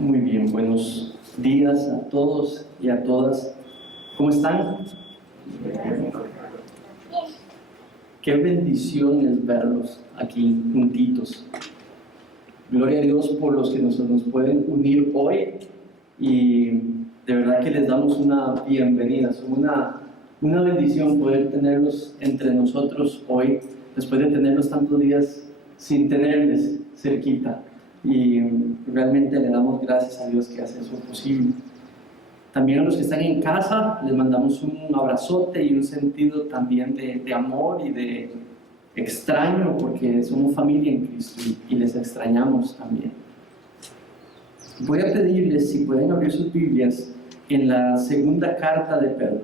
Muy bien, buenos días a todos y a todas. ¿Cómo están? Qué bendición es verlos aquí juntitos. Gloria a Dios por los que nos pueden unir hoy y de verdad que les damos una bienvenida. Es una bendición poder tenerlos entre nosotros hoy, después de tenerlos tantos días sin tenerles cerquita. Y realmente le damos gracias a Dios que hace eso posible. También a los que están en casa les mandamos un abrazote y un sentido también de amor y de extraño, porque somos familia en Cristo y les extrañamos también. Voy a pedirles si pueden abrir sus Biblias en la segunda carta de Pedro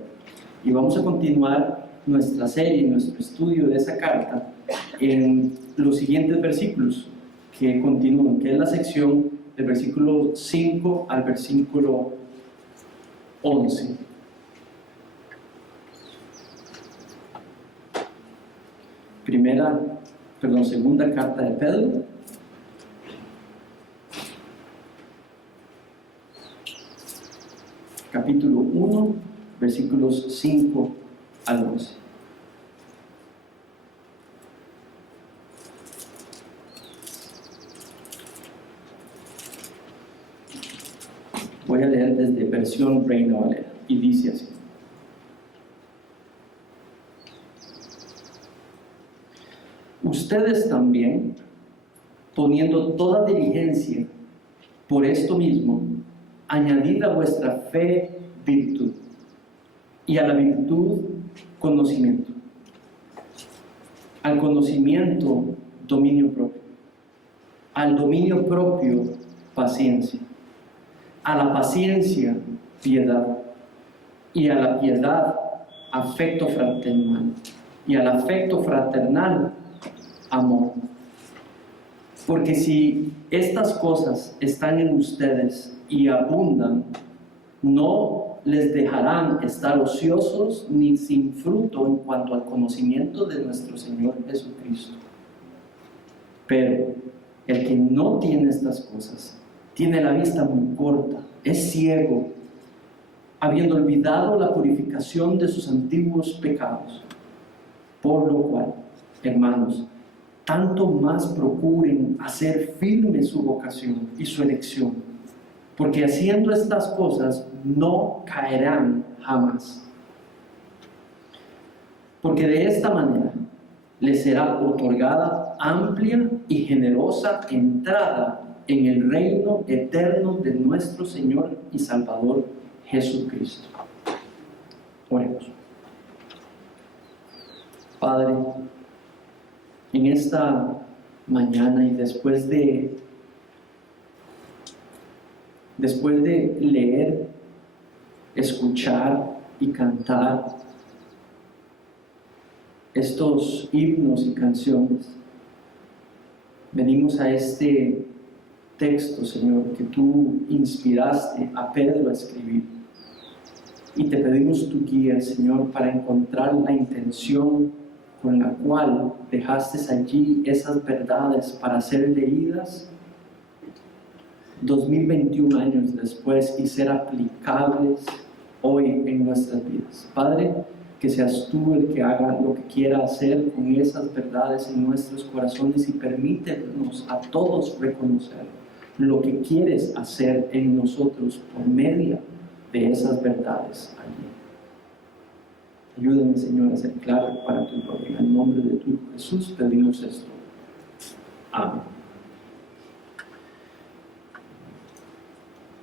y vamos a continuar nuestra serie, nuestro estudio de esa carta en los siguientes versículos que continúan, que es la sección del versículo 5 al versículo 11. Segunda carta de Pedro, capítulo 1, versículos 5 al 11. Voy a leer desde versión Reina Valera y dice así: ustedes también, poniendo toda diligencia por esto mismo, añadid a vuestra fe virtud, y a la virtud conocimiento, al conocimiento dominio propio, al dominio propio paciencia, a la paciencia piedad, y a la piedad afecto fraternal, y al afecto fraternal amor. Porque si estas cosas están en ustedes y abundan, no les dejarán estar ociosos ni sin fruto en cuanto al conocimiento de nuestro Señor Jesucristo. Pero el que no tiene estas cosas tiene la vista muy corta, es ciego, habiendo olvidado la purificación de sus antiguos pecados. Por lo cual, hermanos, tanto más procuren hacer firme su vocación y su elección, porque haciendo estas cosas no caerán jamás. Porque de esta manera les será otorgada amplia y generosa entrada en el reino eterno de nuestro Señor y Salvador Jesucristo. Oremos. Padre, en esta mañana y después de leer, escuchar y cantar estos himnos y canciones, venimos a este texto, Señor, que tú inspiraste a Pedro a escribir. Y te pedimos tu guía, Señor, para encontrar la intención con la cual dejaste allí esas verdades para ser leídas 2021 años después y ser aplicables hoy en nuestras vidas. Padre, que seas tú el que haga lo que quiera hacer con esas verdades en nuestros corazones y permítenos a todos reconocer lo que quieres hacer en nosotros por medio de esas verdades allí. Ayúdame, Señor, a ser claro para tu gloria. En el nombre de tu Hijo Jesús pedimos esto. Amén.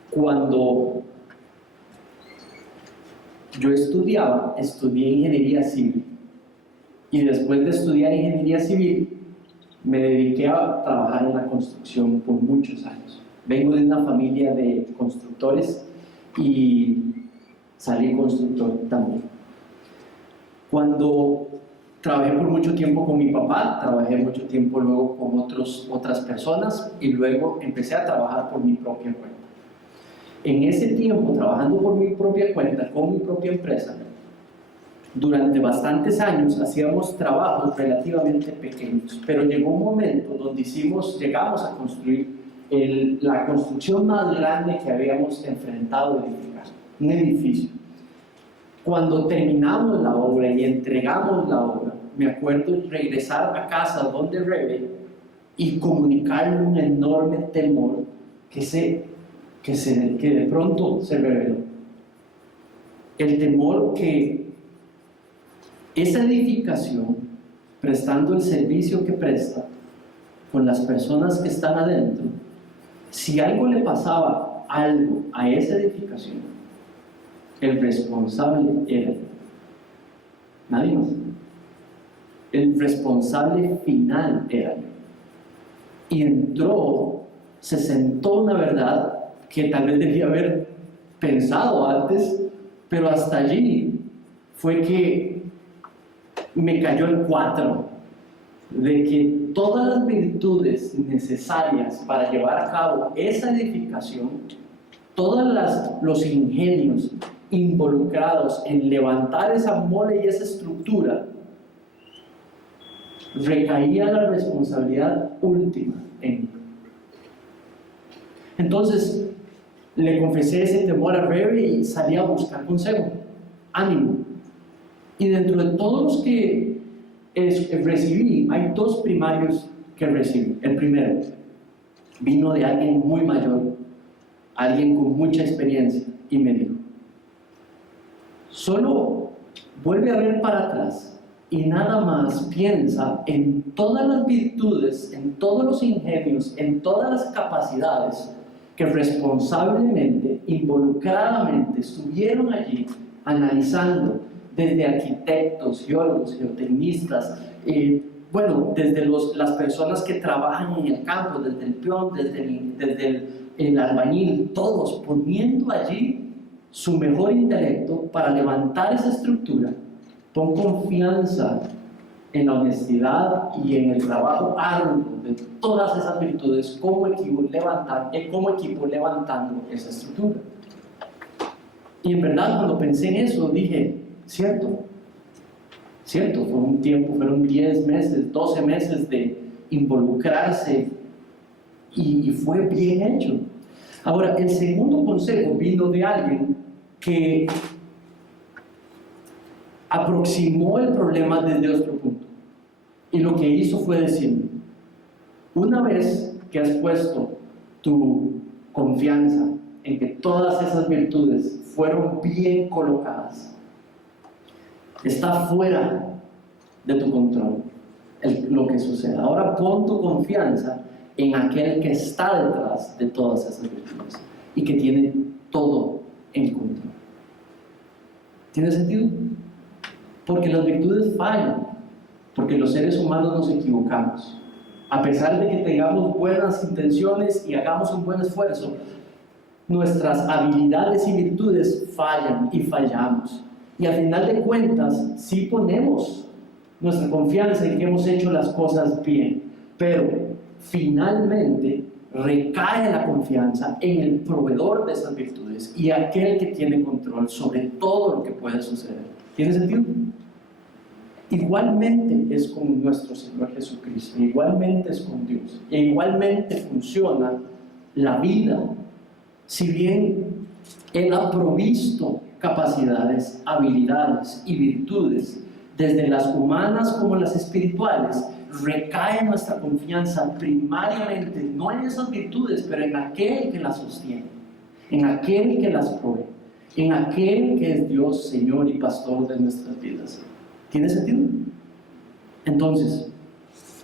Cuando yo estudié ingeniería civil. Y después de estudiar ingeniería civil, me dediqué a trabajar en la construcción por muchos años. Vengo de una familia de constructores y salí constructor también. Cuando trabajé por mucho tiempo con mi papá, trabajé mucho tiempo luego con otras personas y luego empecé a trabajar por mi propia cuenta. En ese tiempo, trabajando por mi propia cuenta, con mi propia empresa, durante bastantes años hacíamos trabajos relativamente pequeños, pero llegó un momento donde llegamos a construir la construcción más grande que habíamos enfrentado a edificar, un edificio. Cuando terminamos la obra y entregamos la obra, me acuerdo regresar a casa donde Rebe y comunicarle un enorme temor que de pronto se reveló. El temor que esa edificación, prestando el servicio que presta con las personas que están adentro, si algo le pasaba algo a esa edificación, el responsable era yo. Nadie más. El responsable final era yo. Y entró, se sentó una verdad que tal vez debía haber pensado antes, pero hasta allí fue que me cayó el 4 de que todas las virtudes necesarias para llevar a cabo esa edificación, todos los ingenios involucrados en levantar esa mole y esa estructura, recaía la responsabilidad última en mí. Entonces le confesé ese temor a Rebe y salí a buscar consejo, ánimo. Y dentro de todos los que recibí, hay 2 primarios que recibí. El primero vino de alguien muy mayor, alguien con mucha experiencia, y me dijo: solo vuelve a ver para atrás y nada más piensa en todas las virtudes, en todos los ingenios, en todas las capacidades que responsablemente, involucradamente estuvieron allí analizando, desde arquitectos, geólogos, geotecnistas, desde las personas que trabajan en el campo, desde el peón, desde el albañil, todos poniendo allí su mejor intelecto para levantar esa estructura. Pon confianza en la honestidad y en el trabajo arduo de todas esas virtudes como equipo levantando esa estructura. Y en verdad, cuando pensé en eso, dije: cierto, fueron 10 meses, 12 meses de involucrarse y fue bien hecho. Ahora, el segundo consejo vino de alguien que aproximó el problema desde otro punto. Y lo que hizo fue decirme: una vez que has puesto tu confianza en que todas esas virtudes fueron bien colocadas, está fuera de tu control lo que suceda. Ahora pon tu confianza en aquel que está detrás de todas esas virtudes y que tiene todo en control. ¿Tiene sentido? Porque las virtudes fallan, porque los seres humanos nos equivocamos. A pesar de que tengamos buenas intenciones y hagamos un buen esfuerzo, nuestras habilidades y virtudes fallan y fallamos. Y al final de cuentas, sí ponemos nuestra confianza en que hemos hecho las cosas bien, pero finalmente recae la confianza en el proveedor de esas virtudes y aquel que tiene control sobre todo lo que puede suceder. ¿Tiene sentido? Igualmente es con nuestro Señor Jesucristo, igualmente es con Dios, e igualmente funciona la vida. Si bien Él ha provisto capacidades, habilidades y virtudes, desde las humanas como las espirituales, recae nuestra confianza primariamente no en esas virtudes, pero en aquel que las sostiene, en aquel que las provee, en aquel que es Dios, Señor y Pastor de nuestras vidas. ¿Tiene sentido? Entonces,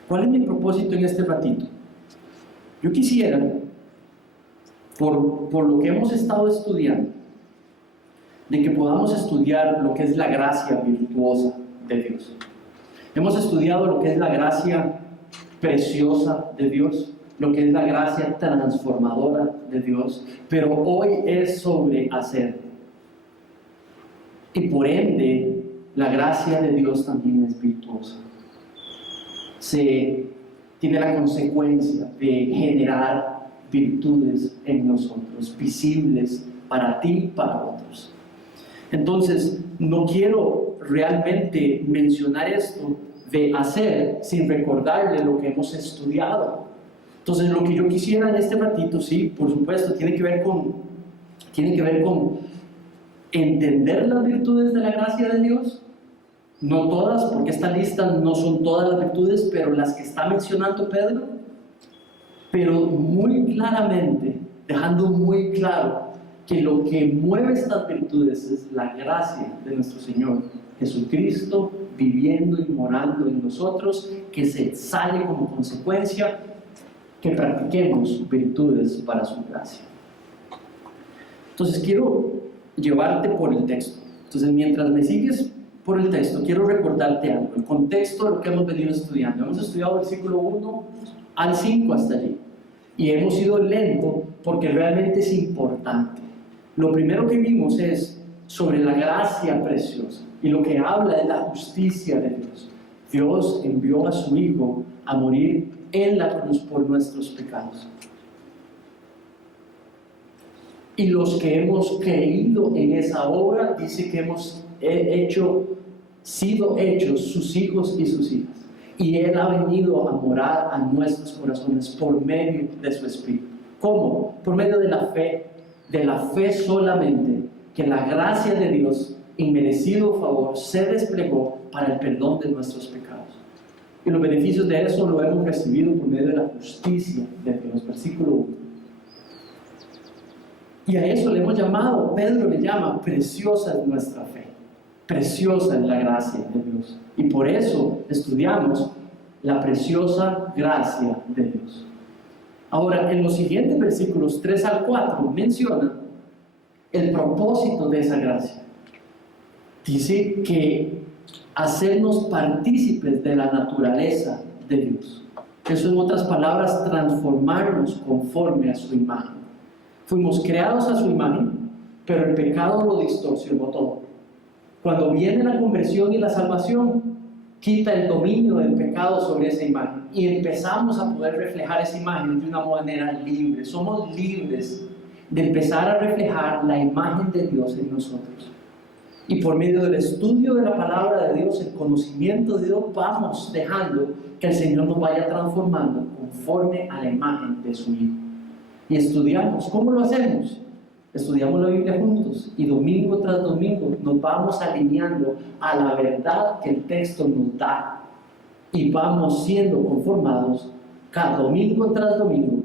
¿cuál es mi propósito en este ratito? Yo quisiera, por lo que hemos estado estudiando, de que podamos estudiar lo que es la gracia virtuosa de Dios. Hemos estudiado lo que es la gracia preciosa de Dios, lo que es la gracia transformadora de Dios, pero hoy es sobre hacer. Y por ende, la gracia de Dios también es virtuosa. Tiene la consecuencia de generar virtudes en nosotros, visibles para ti y para otros. Entonces, no quiero realmente mencionar esto de hacer sin recordarle lo que hemos estudiado. Entonces, lo que yo quisiera en este ratito, sí, por supuesto, tiene que ver con entender las virtudes de la gracia de Dios. No todas, porque esta lista no son todas las virtudes, pero las que está mencionando Pedro, pero muy claramente, dejando muy claro que lo que mueve estas virtudes es la gracia de nuestro Señor Jesucristo viviendo y morando en nosotros, que se sale como consecuencia que practiquemos virtudes para su gracia. Entonces quiero llevarte por el texto. Entonces, mientras me sigues por el texto, quiero recordarte algo, el contexto de lo que hemos venido estudiando. Hemos estudiado versículo 1 al 5 hasta allí, y hemos ido lento porque realmente es importante. Lo primero que vimos es sobre la gracia preciosa, y lo que habla es la justicia de Dios. Dios envió a su Hijo a morir en la cruz por nuestros pecados. Y los que hemos creído en esa obra, dice que hemos sido hechos sus hijos y sus hijas. Y Él ha venido a morar a nuestros corazones por medio de su Espíritu. ¿Cómo? Por medio de la fe solamente, que la gracia de Dios, inmerecido favor, se desplegó para el perdón de nuestros pecados. Y los beneficios de eso lo hemos recibido por medio de la justicia de Dios. Versículo 1. Y a eso le hemos llamado, Pedro le llama, preciosa es nuestra fe, preciosa es la gracia de Dios. Y por eso estudiamos la preciosa gracia de Dios. Ahora, en los siguientes versículos 3 al 4 menciona el propósito de esa gracia. Dice que hacernos partícipes de la naturaleza de Dios. Eso, en otras palabras, transformarnos conforme a su imagen. Fuimos creados a su imagen, pero el pecado lo distorsionó todo. Cuando viene la conversión y la salvación, quita el dominio del pecado sobre esa imagen y empezamos a poder reflejar esa imagen de una manera libre. Somos libres de empezar a reflejar la imagen de Dios en nosotros. Y por medio del estudio de la palabra de Dios, el conocimiento de Dios, vamos dejando que el Señor nos vaya transformando conforme a la imagen de su Hijo. Y estudiamos. ¿Cómo lo hacemos? Estudiamos la Biblia juntos y domingo tras domingo nos vamos alineando a la verdad que el texto nos da y vamos siendo conformados cada domingo tras domingo,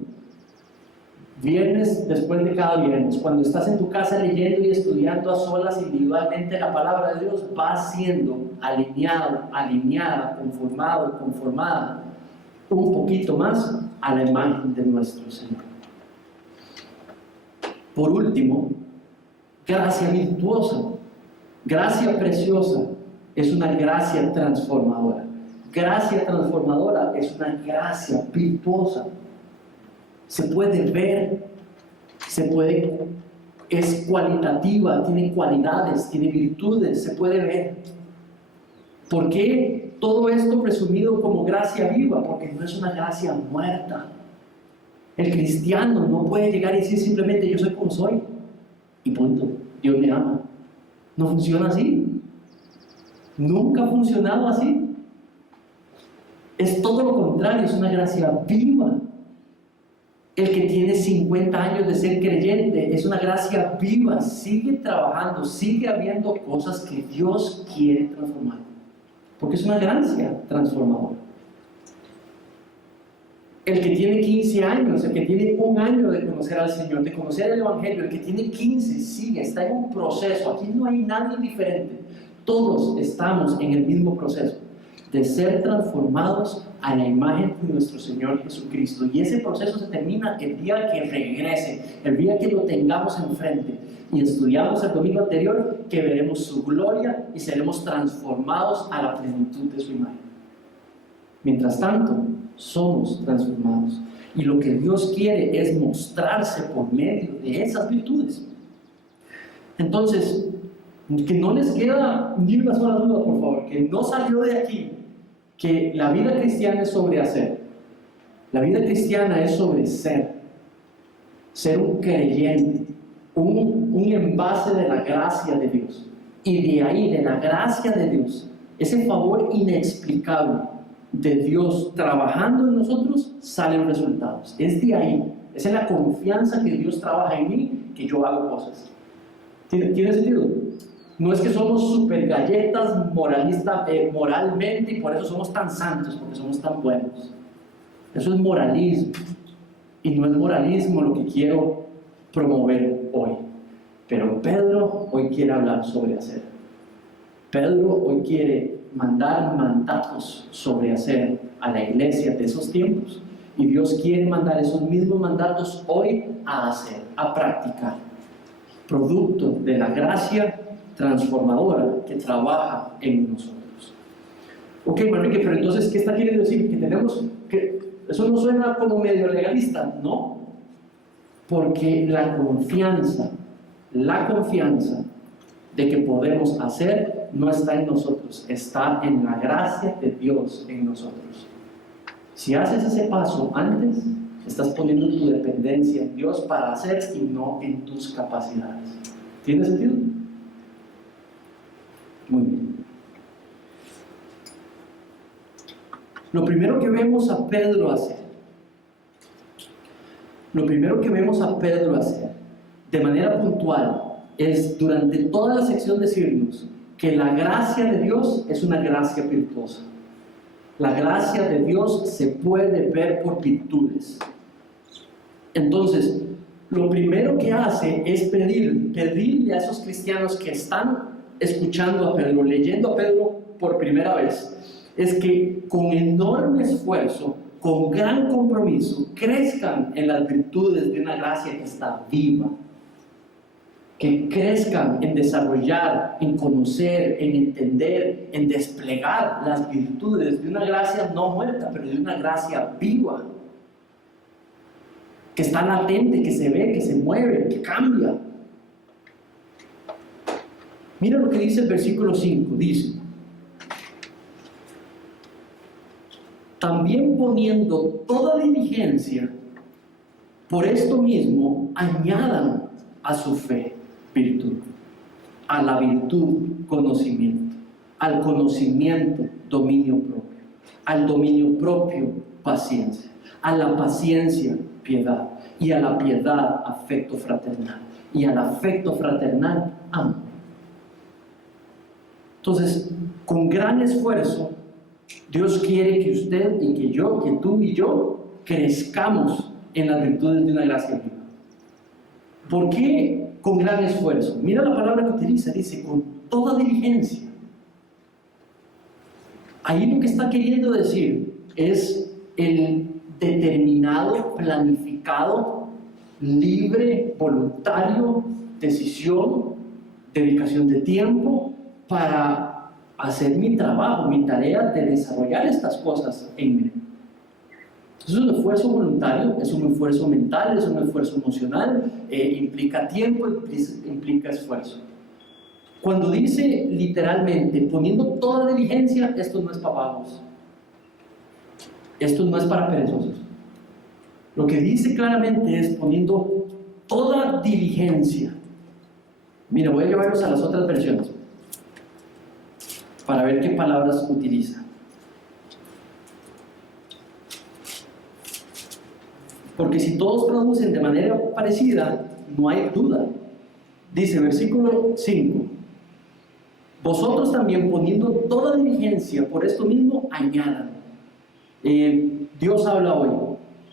viernes después de cada viernes. Cuando estás en tu casa leyendo y estudiando a solas individualmente la palabra de Dios, vas siendo alineada, conformada un poquito más a la imagen de nuestro Señor. Por último, gracia virtuosa, gracia preciosa, es una gracia transformadora. Gracia transformadora es una gracia virtuosa. Se puede ver, es cualitativa, tiene cualidades, tiene virtudes, se puede ver. ¿Por qué todo esto presumido como gracia viva? Porque no es una gracia muerta. El cristiano no puede llegar y decir simplemente yo soy como soy y punto, Dios me ama. No funciona así. Nunca ha funcionado así. Es todo lo contrario, es una gracia viva. El que tiene 50 años de ser creyente es una gracia viva, sigue trabajando, sigue habiendo cosas que Dios quiere transformar, porque es una gracia transformadora. El que tiene 15 años, el que tiene un año de conocer al Señor, de conocer el Evangelio, el que tiene 15, sigue, está en un proceso. Aquí no hay nadie diferente. Todos estamos en el mismo proceso de ser transformados a la imagen de nuestro Señor Jesucristo. Y ese proceso se termina el día que regrese, el día que lo tengamos enfrente. Y estudiamos el domingo anterior que veremos su gloria y seremos transformados a la plenitud de su imagen. Mientras tanto, somos transformados. Y lo que Dios quiere es mostrarse por medio de esas virtudes. Entonces, que no les queda ni una sola duda, por favor, que no salió de aquí que la vida cristiana es sobre hacer. La vida cristiana es sobre ser un creyente, un envase de la gracia de Dios. Y de ahí, de la gracia de Dios, ese favor inexplicable, de Dios trabajando en nosotros, salen resultados. Es de ahí, es en la confianza que Dios trabaja en mí que yo hago cosas. ¿Tiene sentido? No es que somos super galletas moralmente y por eso somos tan santos, porque somos tan buenos. Eso es moralismo. Y no es moralismo lo que quiero promover hoy. Pero Pedro hoy quiere hablar sobre hacer. Pedro hoy quiere mandar mandatos sobre hacer a la iglesia de esos tiempos. Y Dios quiere mandar esos mismos mandatos hoy a hacer, a practicar. Producto de la gracia transformadora que trabaja en nosotros. Ok, Manrique, pero entonces, ¿qué está queriendo decir? Que tenemos que... Eso no suena como medio legalista, ¿no? Porque la confianza de que podemos hacer no está en nosotros, está en la gracia de Dios en nosotros. Si haces ese paso antes, estás poniendo tu dependencia en Dios para hacer y no en tus capacidades. ¿Tiene sentido? Muy bien. Lo primero que vemos a Pedro hacer, de manera puntual, es durante toda la sección decirnos que la gracia de Dios es una gracia virtuosa. La gracia de Dios se puede ver por virtudes. Entonces, lo primero que hace es pedirle a esos cristianos que están escuchando a Pedro, leyendo a Pedro por primera vez, es que con enorme esfuerzo, con gran compromiso, crezcan en las virtudes de una gracia que está viva. Que crezcan en desarrollar, en conocer, en entender, en desplegar las virtudes de una gracia no muerta, pero de una gracia viva. Que está latente, que se ve, que se mueve, que cambia. Mira lo que dice el versículo 5, dice: también poniendo toda diligencia, por esto mismo añadan a su fe virtud, a la virtud conocimiento, al conocimiento dominio propio, al dominio propio paciencia, a la paciencia piedad, y a la piedad afecto fraternal, y al afecto fraternal amor. Entonces, con gran esfuerzo, Dios quiere que usted y que yo, que tú y yo, crezcamos en las virtudes de una gracia viva. ¿Por qué con gran esfuerzo? Mira la palabra que utiliza, dice con toda diligencia. Ahí lo que está queriendo decir es el determinado, planificado, libre, voluntario, decisión, dedicación de tiempo para hacer mi trabajo, mi tarea de desarrollar estas cosas en mí. Es un esfuerzo voluntario, es un esfuerzo mental, es un esfuerzo emocional, implica tiempo, implica esfuerzo. Cuando dice literalmente, poniendo toda diligencia, esto no es para vagos. Esto no es para perezosos. Lo que dice claramente es poniendo toda diligencia. Mira, voy a llevarlos a las otras versiones para ver qué palabras utiliza. Porque si todos producen de manera parecida, no hay duda. Dice, versículo 5: vosotros también poniendo toda diligencia, por esto mismo añadan. Dios habla hoy,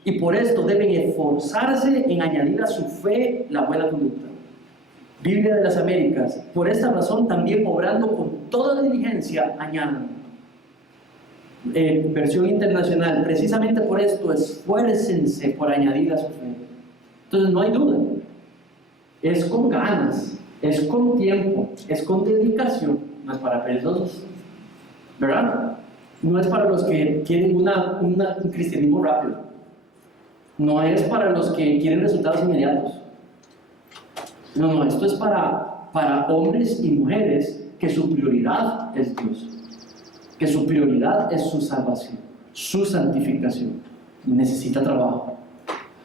y por esto deben esforzarse en añadir a su fe la buena conducta. Biblia de las Américas: por esta razón también obrando con toda diligencia añadan. Versión internacional: precisamente por esto esfuércense por añadir a su fe. Entonces no hay duda, es con ganas, es con tiempo, es con dedicación, no es para perezosos, ¿verdad? No es para los que quieren un cristianismo rápido, no es para los que quieren resultados inmediatos. No, esto es para hombres y mujeres que su prioridad es Dios, que su prioridad es su salvación, su santificación. Necesita trabajo.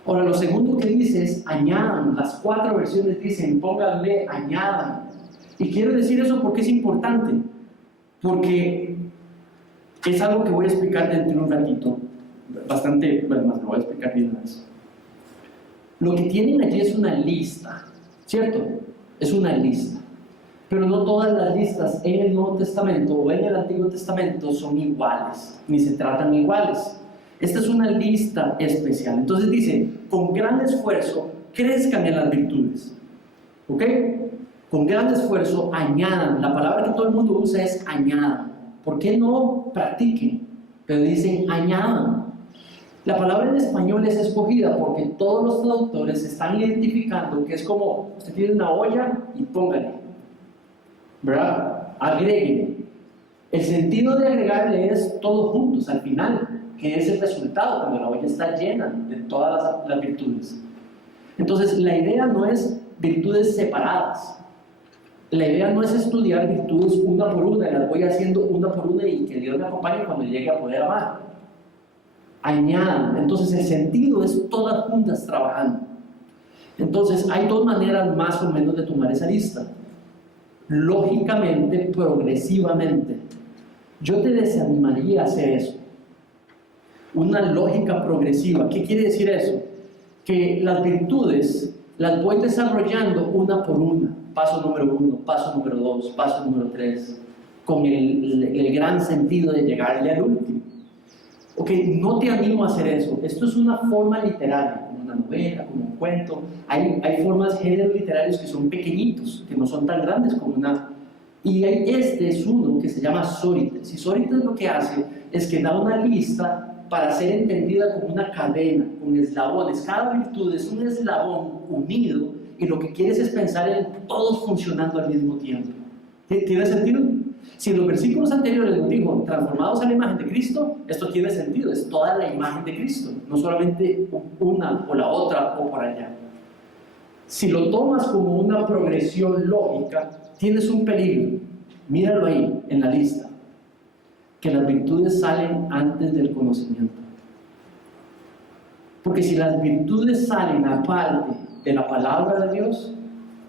Ahora, lo segundo que dice es añadan. Las 4 versiones dicen pónganle, añadan. Y quiero decir eso porque es importante, porque Es algo que voy a explicar dentro de un ratito, bastante, bueno, más lo voy a explicar bien más. Lo que tienen allí es una lista, ¿cierto? Es una lista. Pero no todas las listas en el Nuevo Testamento o en el Antiguo Testamento son iguales, ni se tratan iguales. Esta es una lista especial. Entonces dice, con gran esfuerzo crezcan en las virtudes. ¿Ok? Con gran esfuerzo añadan. La palabra que todo el mundo usa es añadan. ¿Por qué no practiquen? Pero dicen añadan. La palabra en español es escogida porque todos los traductores están identificando que es como, usted tiene una olla y póngale, ¿verdad? Agréguele. El sentido de agregarle es todos juntos al final, que es el resultado cuando la olla está llena de todas las virtudes. Entonces, la idea no es virtudes separadas. La idea no es estudiar virtudes una por una, y las voy haciendo una por una y que Dios me acompañe cuando llegue a poder amar. Añadan. Entonces, el sentido es todas juntas trabajando. Entonces, hay dos maneras más o menos de tomar esa lista. Lógicamente, progresivamente. Yo te desanimaría a hacer eso. Una lógica progresiva. ¿Qué quiere decir eso? Que las virtudes las voy desarrollando una por una. Paso número 1, paso número 2, paso número 3, con el gran sentido de llegarle al último. Ok, no te animo a hacer eso. Esto es una forma literaria, como una novela, como un cuento. Hay formas, géneros literarios que son pequeñitos, que no son tan grandes como una... Y este es uno que se llama Sórites. Y Sórites lo que hace es que da una lista para ser entendida como una cadena, con eslabones. Cada virtud es un eslabón unido y lo que quieres es pensar en todos funcionando al mismo tiempo. ¿Tiene sentido? Si en los versículos anteriores nos dijo transformados a la imagen de Cristo, esto tiene sentido, es toda la imagen de Cristo, no solamente una o la otra o por allá. Si lo tomas como una progresión lógica, tienes un peligro. Míralo ahí en la lista, que las virtudes salen antes del conocimiento. Porque si las virtudes salen aparte de la palabra de Dios,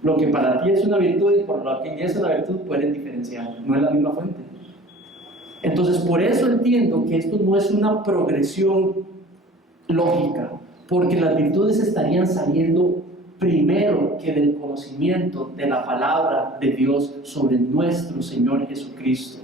lo que para ti es una virtud y por lo que es una virtud pueden diferenciar, no es la misma fuente. Entonces, por eso entiendo que esto no es una progresión lógica, porque las virtudes estarían saliendo primero que del conocimiento de la palabra de Dios sobre nuestro Señor Jesucristo.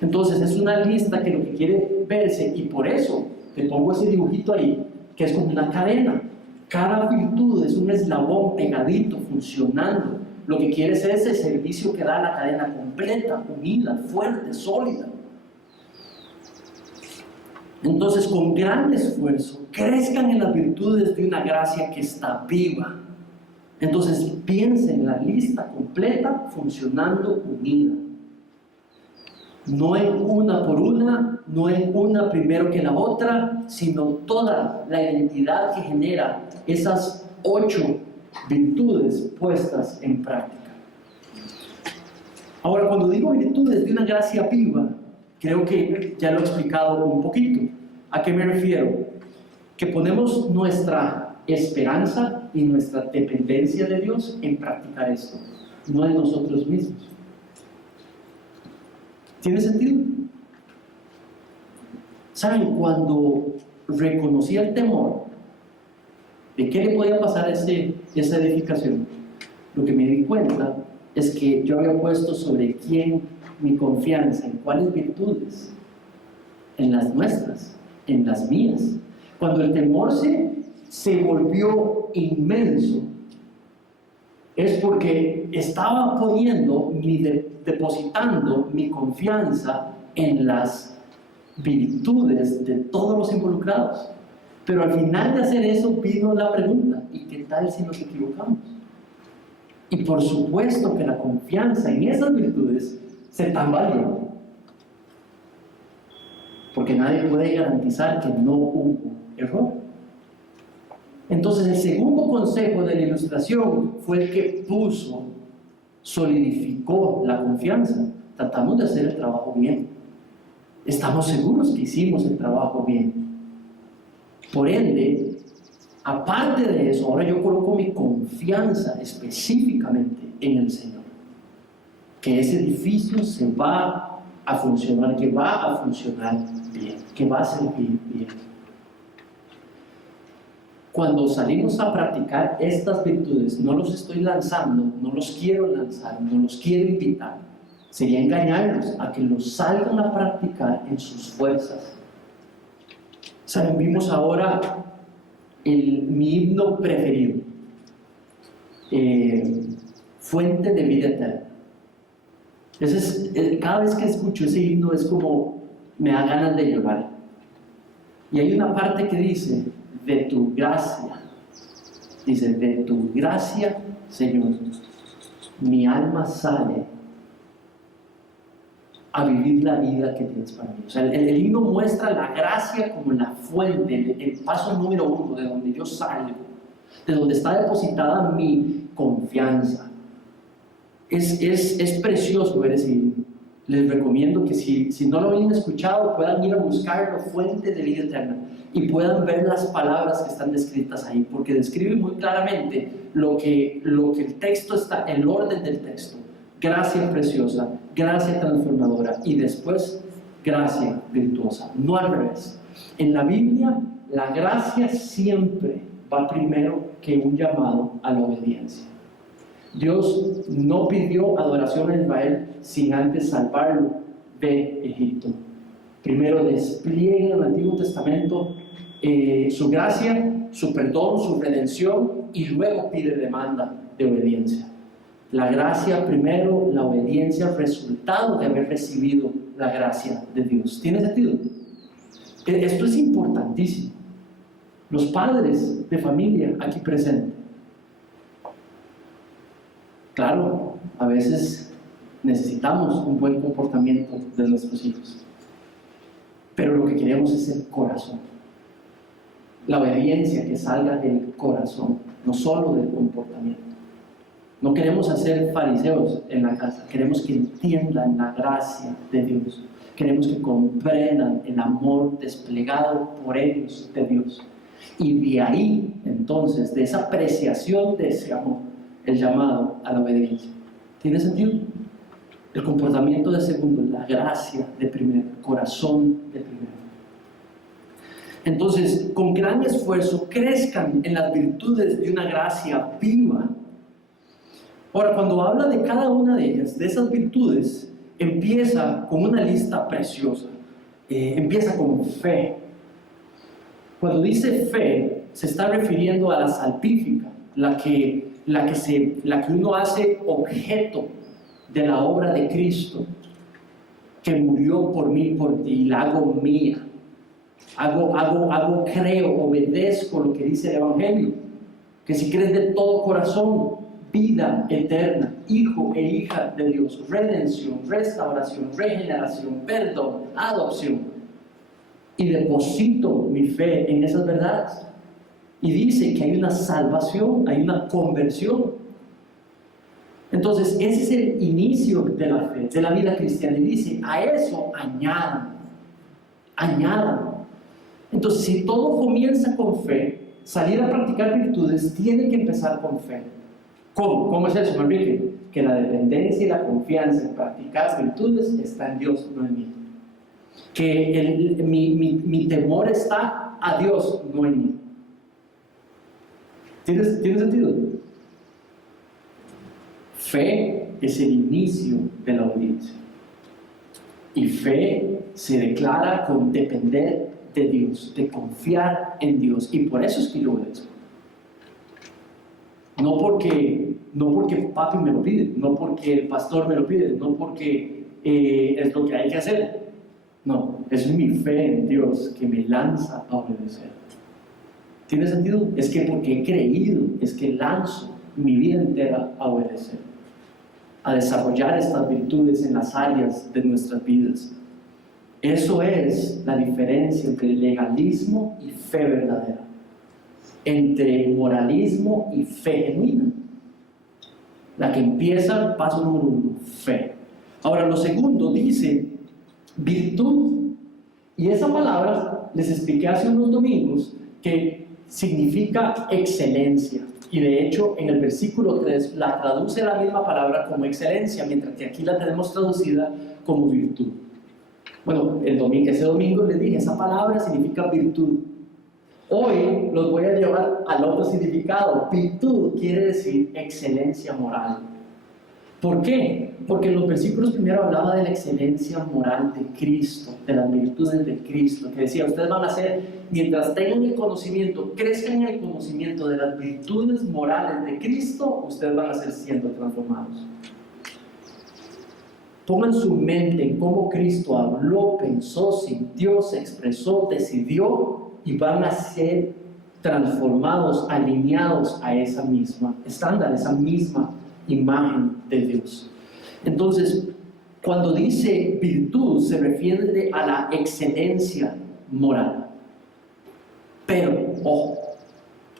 Entonces, es una lista que lo que quiere verse, y por eso te pongo ese dibujito ahí, que es como una cadena. Cada virtud es un eslabón pegadito, funcionando. Lo que quiere es ese servicio que da la cadena completa, unida, fuerte, sólida. Entonces, con gran esfuerzo, crezcan en las virtudes de una gracia que está viva. Entonces, piensen en la lista completa, funcionando unida. No en una por una, no en una primero que la otra, sino toda la identidad que genera esas 8 virtudes puestas en práctica. Ahora, cuando digo virtudes de una gracia viva, creo que ya lo he explicado un poquito. ¿A qué me refiero? Que ponemos nuestra esperanza y nuestra dependencia de Dios en practicar esto, no en nosotros mismos. ¿Tiene sentido? ¿Saben? Cuando reconocí el temor de qué le podía pasar a esa edificación, lo que me di cuenta es que yo había puesto sobre quién mi confianza, en cuáles virtudes, en las nuestras, en las mías. Cuando el temor se volvió inmenso, es porque estaba poniendo, depositando mi confianza en las virtudes de todos los involucrados. Pero al final de hacer eso vino la pregunta: ¿y qué tal si nos equivocamos? Y por supuesto que la confianza en esas virtudes se tambalea, porque nadie puede garantizar que no hubo error. Entonces, el segundo consejo de la ilustración fue el que solidificó la confianza. Tratamos de hacer el trabajo bien. Estamos seguros que hicimos el trabajo bien. Por ende, aparte de eso, ahora yo coloco mi confianza específicamente en el Señor. Que ese edificio se va a funcionar, que va a funcionar bien, que va a servir bien. Cuando salimos a practicar estas virtudes, no los estoy lanzando, no los quiero lanzar, no los quiero invitar. Sería engañarlos a que los salgan a practicar en sus fuerzas. ¿Saben? Vimos ahora mi himno preferido, Fuente de vida eterna. Cada vez que escucho ese himno es como me da ganas de llorar. Y hay una parte que dice, de tu gracia, Señor, mi alma sale a vivir la vida que tienes para mí. O sea, el himno muestra la gracia como la fuente, el paso número 1, de donde yo salgo, de donde está depositada mi confianza. Es precioso ver ese himno. Les recomiendo que si no lo habían escuchado, puedan ir a buscarlo, Fuente de vida eterna, y puedan ver las palabras que están descritas ahí, porque describe muy claramente lo que el texto está, el orden del texto. Gracia preciosa, gracia transformadora y después gracia virtuosa, no al revés. En la Biblia, la gracia siempre va primero que un llamado a la obediencia. Dios no pidió adoración a Israel sin antes salvarlo de Egipto. Primero despliega en el Antiguo Testamento su gracia, su perdón, su redención, y luego pide demanda de obediencia. La gracia primero, la obediencia, resultado de haber recibido la gracia de Dios. ¿Tiene sentido? Esto es importantísimo. Los padres de familia aquí presentes. Claro, a veces necesitamos un buen comportamiento de nuestros hijos, pero lo que queremos es el corazón. La obediencia que salga del corazón, no solo del comportamiento. No queremos hacer fariseos en la casa, queremos que entiendan la gracia de Dios. Queremos que comprendan el amor desplegado por ellos de Dios. Y de ahí, entonces, de esa apreciación de ese amor, el llamado a la obediencia. ¿Tiene sentido? El comportamiento de segundo, la gracia de primero, el corazón de primero. Entonces, con gran esfuerzo, crezcan en las virtudes de una gracia viva. Ahora, cuando habla de cada una de ellas, de esas virtudes, empieza con una lista preciosa. Empieza con fe. Cuando dice fe, se está refiriendo a la salvífica, la que uno hace objeto de la obra de Cristo, que murió por mí y por ti, y la hago mía. Creo, obedezco lo que dice el Evangelio, que si crees de todo corazón, vida eterna, hijo e hija de Dios, redención, restauración, regeneración, perdón, adopción. Y deposito mi fe en esas verdades. Y dice que hay una salvación, hay una conversión. Entonces, ese es el inicio de la fe, de la vida cristiana. Y dice, a eso añadan. Entonces, si todo comienza con fe, salir a practicar virtudes tiene que empezar con fe. ¿Cómo? ¿Cómo es eso? Que la dependencia y la confianza en practicar virtudes está en Dios, no en mí. Que mi temor está a Dios, no en mí. ¿Tiene sentido? Fe es el inicio de la obediencia. Y fe se declara con depender de Dios, de confiar en Dios. Y por eso es que yo obedezco. No porque papi me lo pide, no porque el pastor me lo pide, no porque es lo que hay que hacer. No, es mi fe en Dios que me lanza a obedecer. ¿Tiene sentido? Es que porque he creído, es que lanzo mi vida entera a obedecer, a desarrollar estas virtudes en las áreas de nuestras vidas. Eso es la diferencia entre legalismo y fe verdadera, entre moralismo y fe genuina. La que empieza, paso número 1, fe. Ahora, lo segundo dice virtud. Y esa palabra les expliqué hace unos domingos que significa excelencia. Y de hecho, en el versículo 3 la traduce la misma palabra como excelencia, mientras que aquí la tenemos traducida como virtud. Bueno, ese domingo les dije, esa palabra significa virtud. Hoy los voy a llevar al otro significado. Virtud quiere decir excelencia moral. ¿Por qué? Porque en los versículos primero hablaba de la excelencia moral de Cristo, de las virtudes de Cristo, que decía, ustedes van a ser, mientras tengan el conocimiento, crezcan en el conocimiento de las virtudes morales de Cristo, ustedes van a ser siendo transformados. Pongan su mente en cómo Cristo habló, pensó, sintió, se expresó, decidió, y van a ser transformados, alineados a esa misma estándar, esa misma imagen de Dios. Entonces, cuando dice virtud, se refiere a la excelencia moral. Pero, ojo,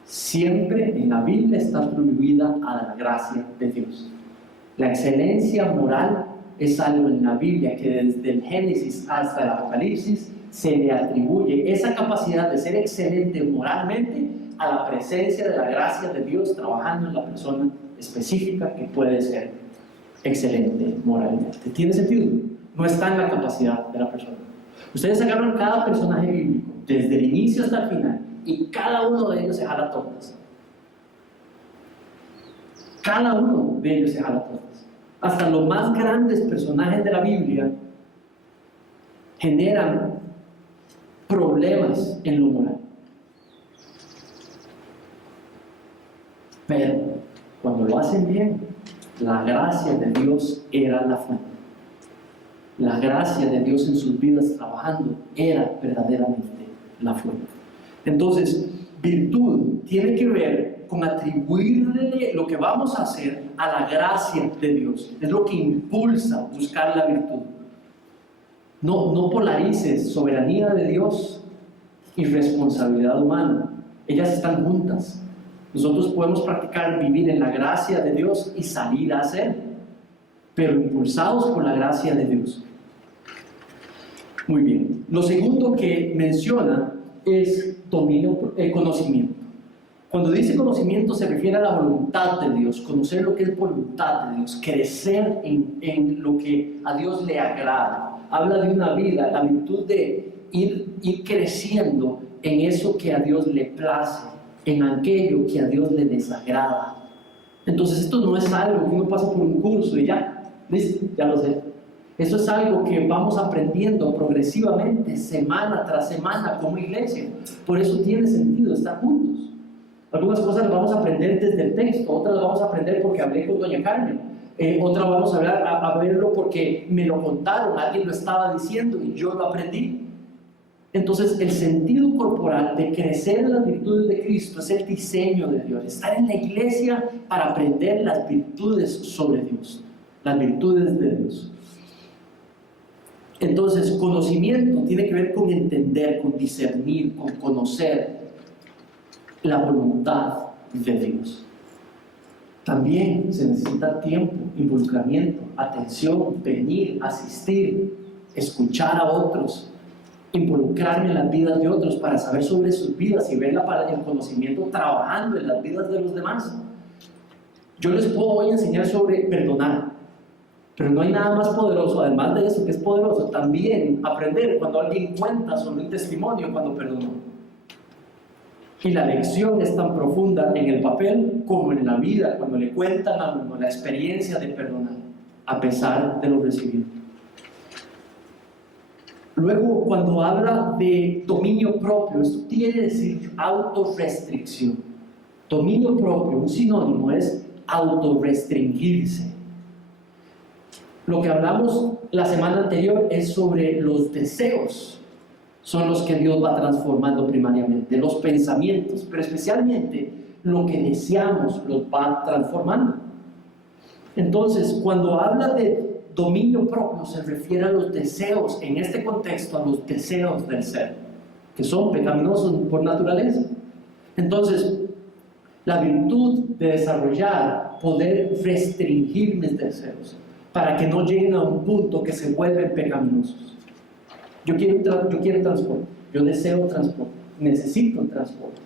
siempre en la Biblia está atribuida a la gracia de Dios. La excelencia moral es algo en la Biblia que desde el Génesis hasta el Apocalipsis se le atribuye esa capacidad de ser excelente moralmente a la presencia de la gracia de Dios trabajando en la persona específica que puede ser excelente moralmente. ¿Tiene sentido? No está en la capacidad de la persona. Ustedes agarran cada personaje bíblico desde el inicio hasta el final y cada uno de ellos se jala tortas. Cada uno de ellos se jala tortas. Hasta los más grandes personajes de la Biblia generan problemas en lo moral. Pero cuando lo hacen bien, la gracia de Dios era la fuente. La gracia de Dios en sus vidas trabajando era verdaderamente la fuente. Entonces, virtud tiene que ver con atribuirle lo que vamos a hacer a la gracia de Dios. Es lo que impulsa buscar la virtud. No polarices soberanía de Dios y responsabilidad humana. Ellas están juntas. Nosotros podemos practicar vivir en la gracia de Dios y salir a hacer, pero impulsados por la gracia de Dios. Muy bien. Lo segundo que menciona es conocimiento. Cuando dice conocimiento se refiere a la voluntad de Dios, conocer lo que es voluntad de Dios, crecer en lo que a Dios le agrada. Habla de una vida, la virtud de ir creciendo en eso que a Dios le place, en aquello que a Dios le desagrada. Entonces esto no es algo que uno pasa por un curso y ya, listo, ya lo sé. Eso es algo que vamos aprendiendo progresivamente, semana tras semana como iglesia. Por eso tiene sentido estar juntos. Algunas cosas las vamos a aprender desde el texto, otras las vamos a aprender porque hablé con doña Carmen, otras vamos a verlo porque me lo contaron, alguien lo estaba diciendo y yo lo aprendí. Entonces el sentido corporal de crecer en las virtudes de Cristo es el diseño de Dios, estar en la iglesia para aprender las virtudes sobre Dios, las virtudes de Dios. Entonces conocimiento tiene que ver con entender, con discernir, con conocer la voluntad de Dios. También se necesita tiempo, involucramiento, atención, venir, asistir, escuchar a otros, involucrarme en las vidas de otros para saber sobre sus vidas y ver el conocimiento trabajando en las vidas de los demás. Yo les puedo hoy enseñar sobre perdonar, pero no hay nada más poderoso, además de eso que es poderoso, también aprender cuando alguien cuenta sobre un testimonio cuando perdonó. Y la lección es tan profunda en el papel como en la vida, cuando le cuentan a uno la experiencia de perdonar, a pesar de lo recibido. Luego, cuando habla de dominio propio, esto quiere decir autorrestricción. Dominio propio, un sinónimo es autorrestringirse. Lo que hablamos la semana anterior es sobre los deseos. Son los que Dios va transformando primariamente, los pensamientos, pero especialmente lo que deseamos los va transformando. Entonces, cuando habla de dominio propio, se refiere a los deseos, en este contexto, a los deseos del ser, que son pecaminosos por naturaleza. Entonces, la virtud de desarrollar, poder restringir mis deseos, para que no lleguen a un punto que se vuelven pecaminosos. Yo quiero transporte, yo deseo transporte, necesito transporte.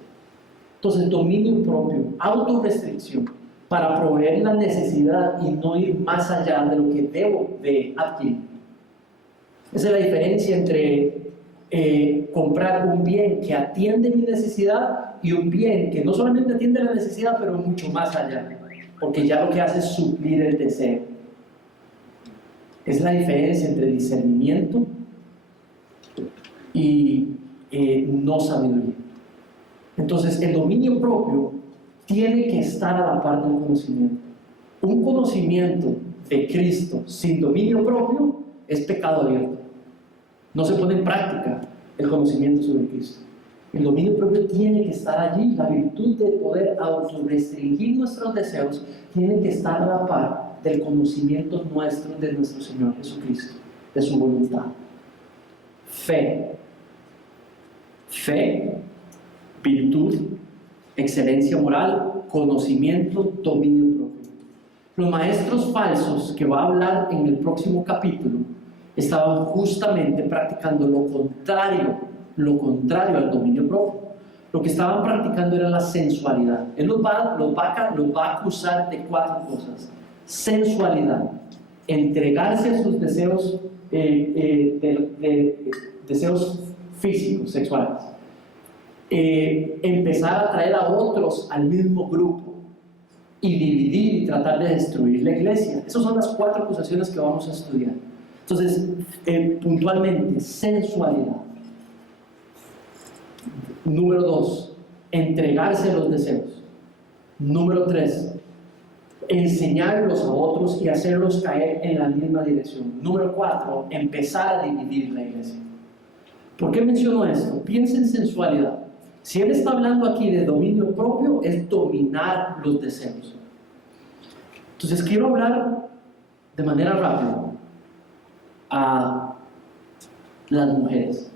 Entonces, dominio propio, autorrestricción, para proveer la necesidad y no ir más allá de lo que debo de adquirir. Esa es la diferencia entre comprar un bien que atiende mi necesidad y un bien que no solamente atiende la necesidad, pero mucho más allá, porque ya lo que hace es suplir el deseo. Es la diferencia entre discernimiento y no sabiduría. Entonces, el dominio propio tiene que estar a la par del conocimiento. Un conocimiento de Cristo sin dominio propio es pecado abierto. No se pone en práctica el conocimiento sobre Cristo. El dominio propio tiene que estar allí. La virtud de poder autorrestringir nuestros deseos tiene que estar a la par del conocimiento nuestro de nuestro Señor Jesucristo, de su voluntad. Fe, virtud, excelencia moral, conocimiento, dominio propio. Los maestros falsos que va a hablar en el próximo capítulo estaban justamente practicando lo contrario al dominio propio. Lo que estaban practicando era la sensualidad. Él los va a acusar de 4 cosas: sensualidad, entregarse a sus deseos, deseos físicos, sexuales, empezar a traer a otros al mismo grupo y dividir y tratar de destruir la iglesia. Esas son las 4 acusaciones que vamos a estudiar. Entonces, puntualmente, sensualidad. Número 2, entregarse a los deseos. Número 3, enseñarlos a otros y hacerlos caer en la misma dirección. Número 4, empezar a dividir la iglesia. ¿Por qué menciono esto? Piensa en sensualidad. Si él está hablando aquí de dominio propio, es dominar los deseos. Entonces quiero hablar de manera rápida a las mujeres,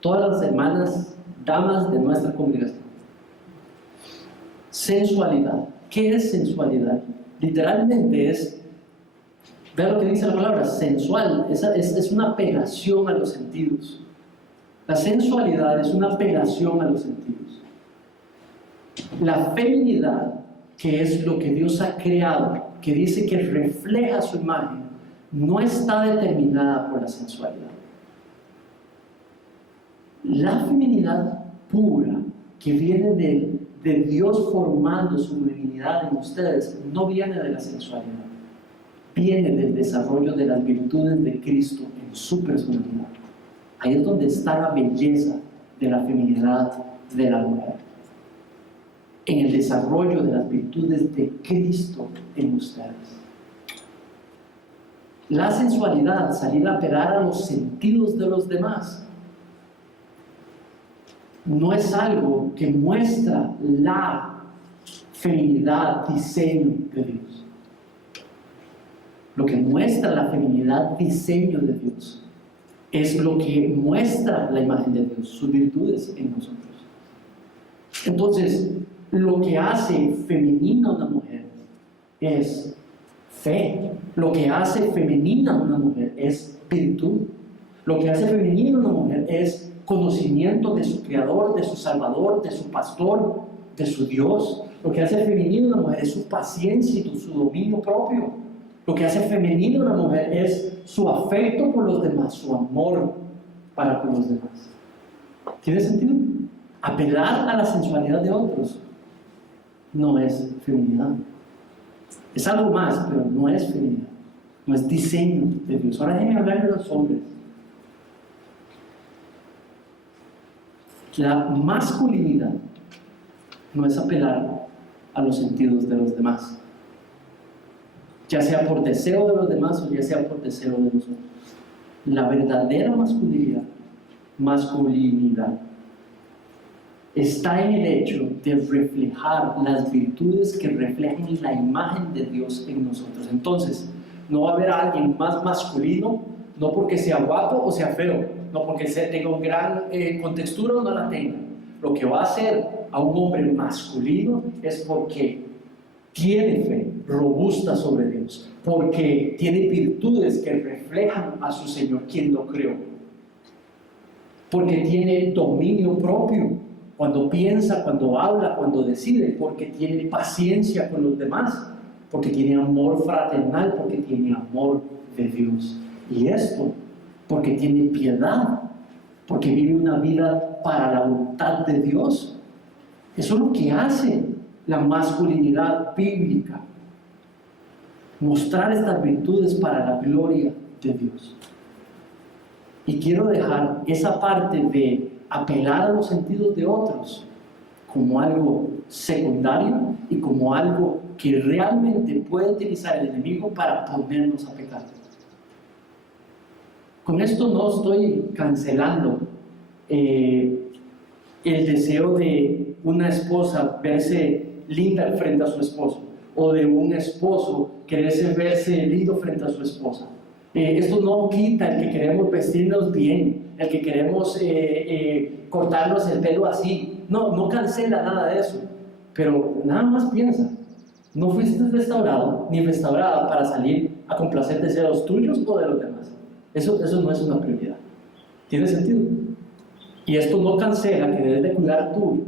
todas las hermanas, damas de nuestra congregación. Sensualidad. ¿Qué es sensualidad? Literalmente es, vea lo que dice la palabra, sensual, es una apelación a los sentidos. La sensualidad es una apelación a los sentidos. La feminidad, que es lo que Dios ha creado, que dice que refleja su imagen, no está determinada por la sensualidad. La feminidad pura, que viene de Dios formando su feminidad en ustedes, no viene de la sensualidad, viene del desarrollo de las virtudes de Cristo en su personalidad. Ahí es donde está la belleza de la feminidad de la mujer, en el desarrollo de las virtudes de Cristo en ustedes. La sensualidad, salir a apelar a los sentidos de los demás, no es algo que muestra la feminidad, diseño de Dios. Lo que muestra la feminidad, diseño de Dios, es lo que muestra la imagen de Dios, sus virtudes en nosotros. Entonces, lo que hace femenina a una mujer es fe. Lo que hace femenina a una mujer es virtud. Lo que hace femenina a una mujer es conocimiento de su Creador, de su Salvador, de su Pastor, de su Dios. Lo que hace femenina a una mujer es su paciencia y su dominio propio. Lo que hace femenina a una mujer es su afecto por los demás, su amor para con los demás. ¿Tiene sentido? Apelar a la sensualidad de otros no es feminidad. Es algo más, pero no es feminidad. No es diseño de Dios. Ahora déjenme hablar de los hombres. La masculinidad no es apelar a los sentidos de los demás, ya sea por deseo de los demás o ya sea por deseo de nosotros. La verdadera masculinidad está en el hecho de reflejar las virtudes que reflejan la imagen de Dios en nosotros. Entonces, no va a haber a alguien más masculino, no porque sea guapo o sea feo, no porque tenga un gran contextura o no la tenga. Lo que va a hacer a un hombre masculino es porque tiene fe robusta sobre Dios, porque tiene virtudes que reflejan a su Señor, quien lo creó, porque tiene dominio propio cuando piensa, cuando habla, cuando decide, porque tiene paciencia con los demás, porque tiene amor fraternal, porque tiene amor de Dios. Y esto porque tiene piedad, porque vive una vida para la voluntad de Dios. Eso es lo que hace la masculinidad bíblica. Mostrar estas virtudes para la gloria de Dios. Y quiero dejar esa parte de apelar a los sentidos de otros como algo secundario y como algo que realmente puede utilizar el enemigo para ponernos a pecar. Con esto no estoy cancelando el deseo de una esposa verse linda frente a su esposo, o de un esposo quererse verse lindo frente a su esposa. Esto no quita el que queremos vestirnos bien, el que queremos cortarnos el pelo así. No cancela nada de eso. Pero nada más piensa, no fuiste restaurado ni restaurada para salir a complacer deseos tuyos o de los demás. Eso no es una prioridad. ¿Tiene sentido? Y esto no cancela que debes de cuidar tu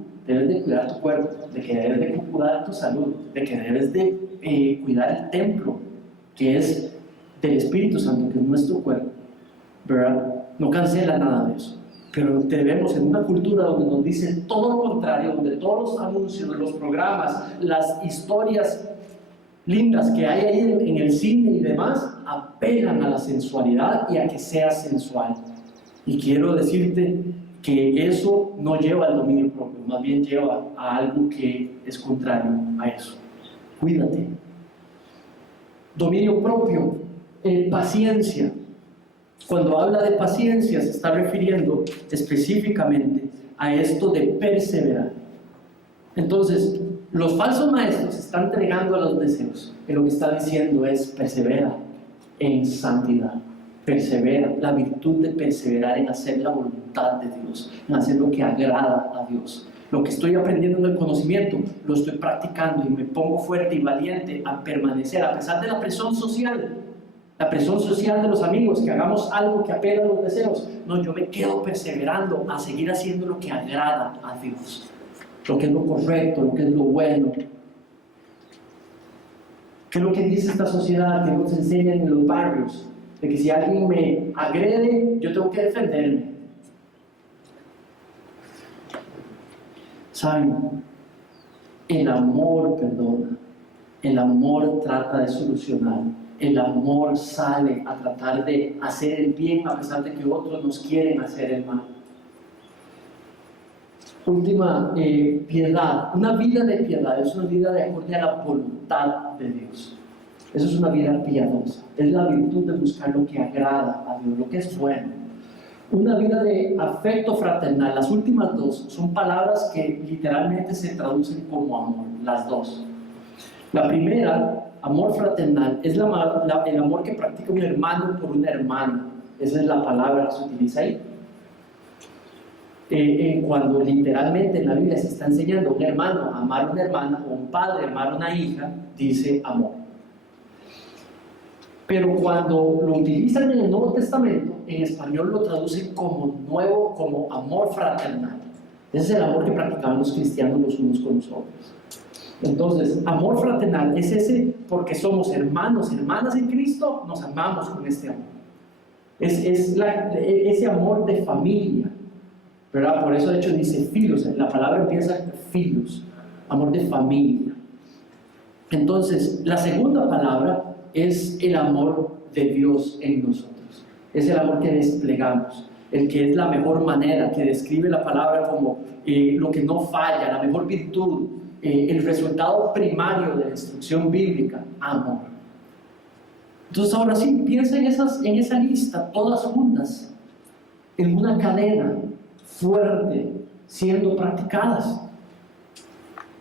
cuerpo, de que debes de cuidar tu salud, de que debes de cuidar el templo, que es del Espíritu Santo, que es nuestro cuerpo, ¿verdad? No cancela nada de eso. Pero debemos, en una cultura donde nos dice todo lo contrario, donde todos los anuncios, los programas, las historias lindas que hay ahí en el cine y demás, apelan a la sensualidad y a que sea sensual. Y quiero decirte que eso no lleva al dominio propio, más bien lleva a algo que es contrario a eso. Cuídate. Dominio propio, paciencia. Cuando habla de paciencia se está refiriendo específicamente a esto de perseverar. Entonces, los falsos maestros se están entregando a los deseos, y lo que está diciendo es persevera en santidad. Persevera, la virtud de perseverar en hacer la voluntad de Dios, en hacer lo que agrada a Dios. Lo que estoy aprendiendo en el conocimiento, lo estoy practicando y me pongo fuerte y valiente a permanecer a pesar de la presión social. La presión social de los amigos, que hagamos algo que apela a los deseos. No, yo me quedo perseverando a seguir haciendo lo que agrada a Dios. Lo que es lo correcto, lo que es lo bueno. ¿Qué es lo que dice esta sociedad que nos enseñan en los barrios? De que si alguien me agrede, yo tengo que defenderme. ¿Saben? El amor perdona. El amor trata de solucionar. El amor sale a tratar de hacer el bien a pesar de que otros nos quieren hacer el mal. Última, piedad. Una vida de piedad es una vida de acuerdo a la voluntad de Dios. Eso es una vida piadosa. Es la virtud de buscar lo que agrada a Dios, lo que es bueno. Una vida de afecto fraternal. Las últimas dos son palabras que literalmente se traducen como amor, las dos. La primera, amor fraternal, es el amor que practica un hermano por una hermana. Esa es la palabra que se utiliza ahí. Cuando literalmente en la Biblia se está enseñando a un hermano a amar a una hermana o un padre a amar a una hija, dice amor. Pero cuando lo utilizan en el Nuevo Testamento, en español lo traducen como amor fraternal. Ese es el amor que practicaban los cristianos los unos con los otros. Entonces, amor fraternal es ese porque somos hermanos, hermanas en Cristo, nos amamos con este amor. Es ese amor de familia, ¿verdad? Por eso de hecho dice filos, la palabra empieza filos, amor de familia. Entonces, la segunda palabra es el amor de Dios en nosotros. Es el amor que desplegamos, el que es la mejor manera, que describe la palabra como lo que no falla, la mejor virtud, el resultado primario de la instrucción bíblica, amor. Entonces ahora sí, piensa en esa lista, todas juntas, en una cadena fuerte, siendo practicadas.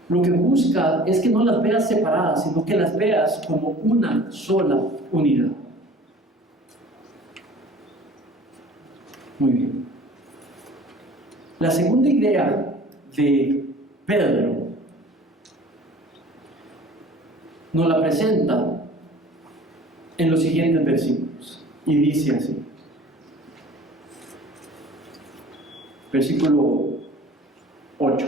Lo que busca es que no las veas separadas, sino que las veas como una sola unidad. Muy bien. La segunda idea de Pedro nos la presenta en los siguientes versículos y dice así. Versículo 8.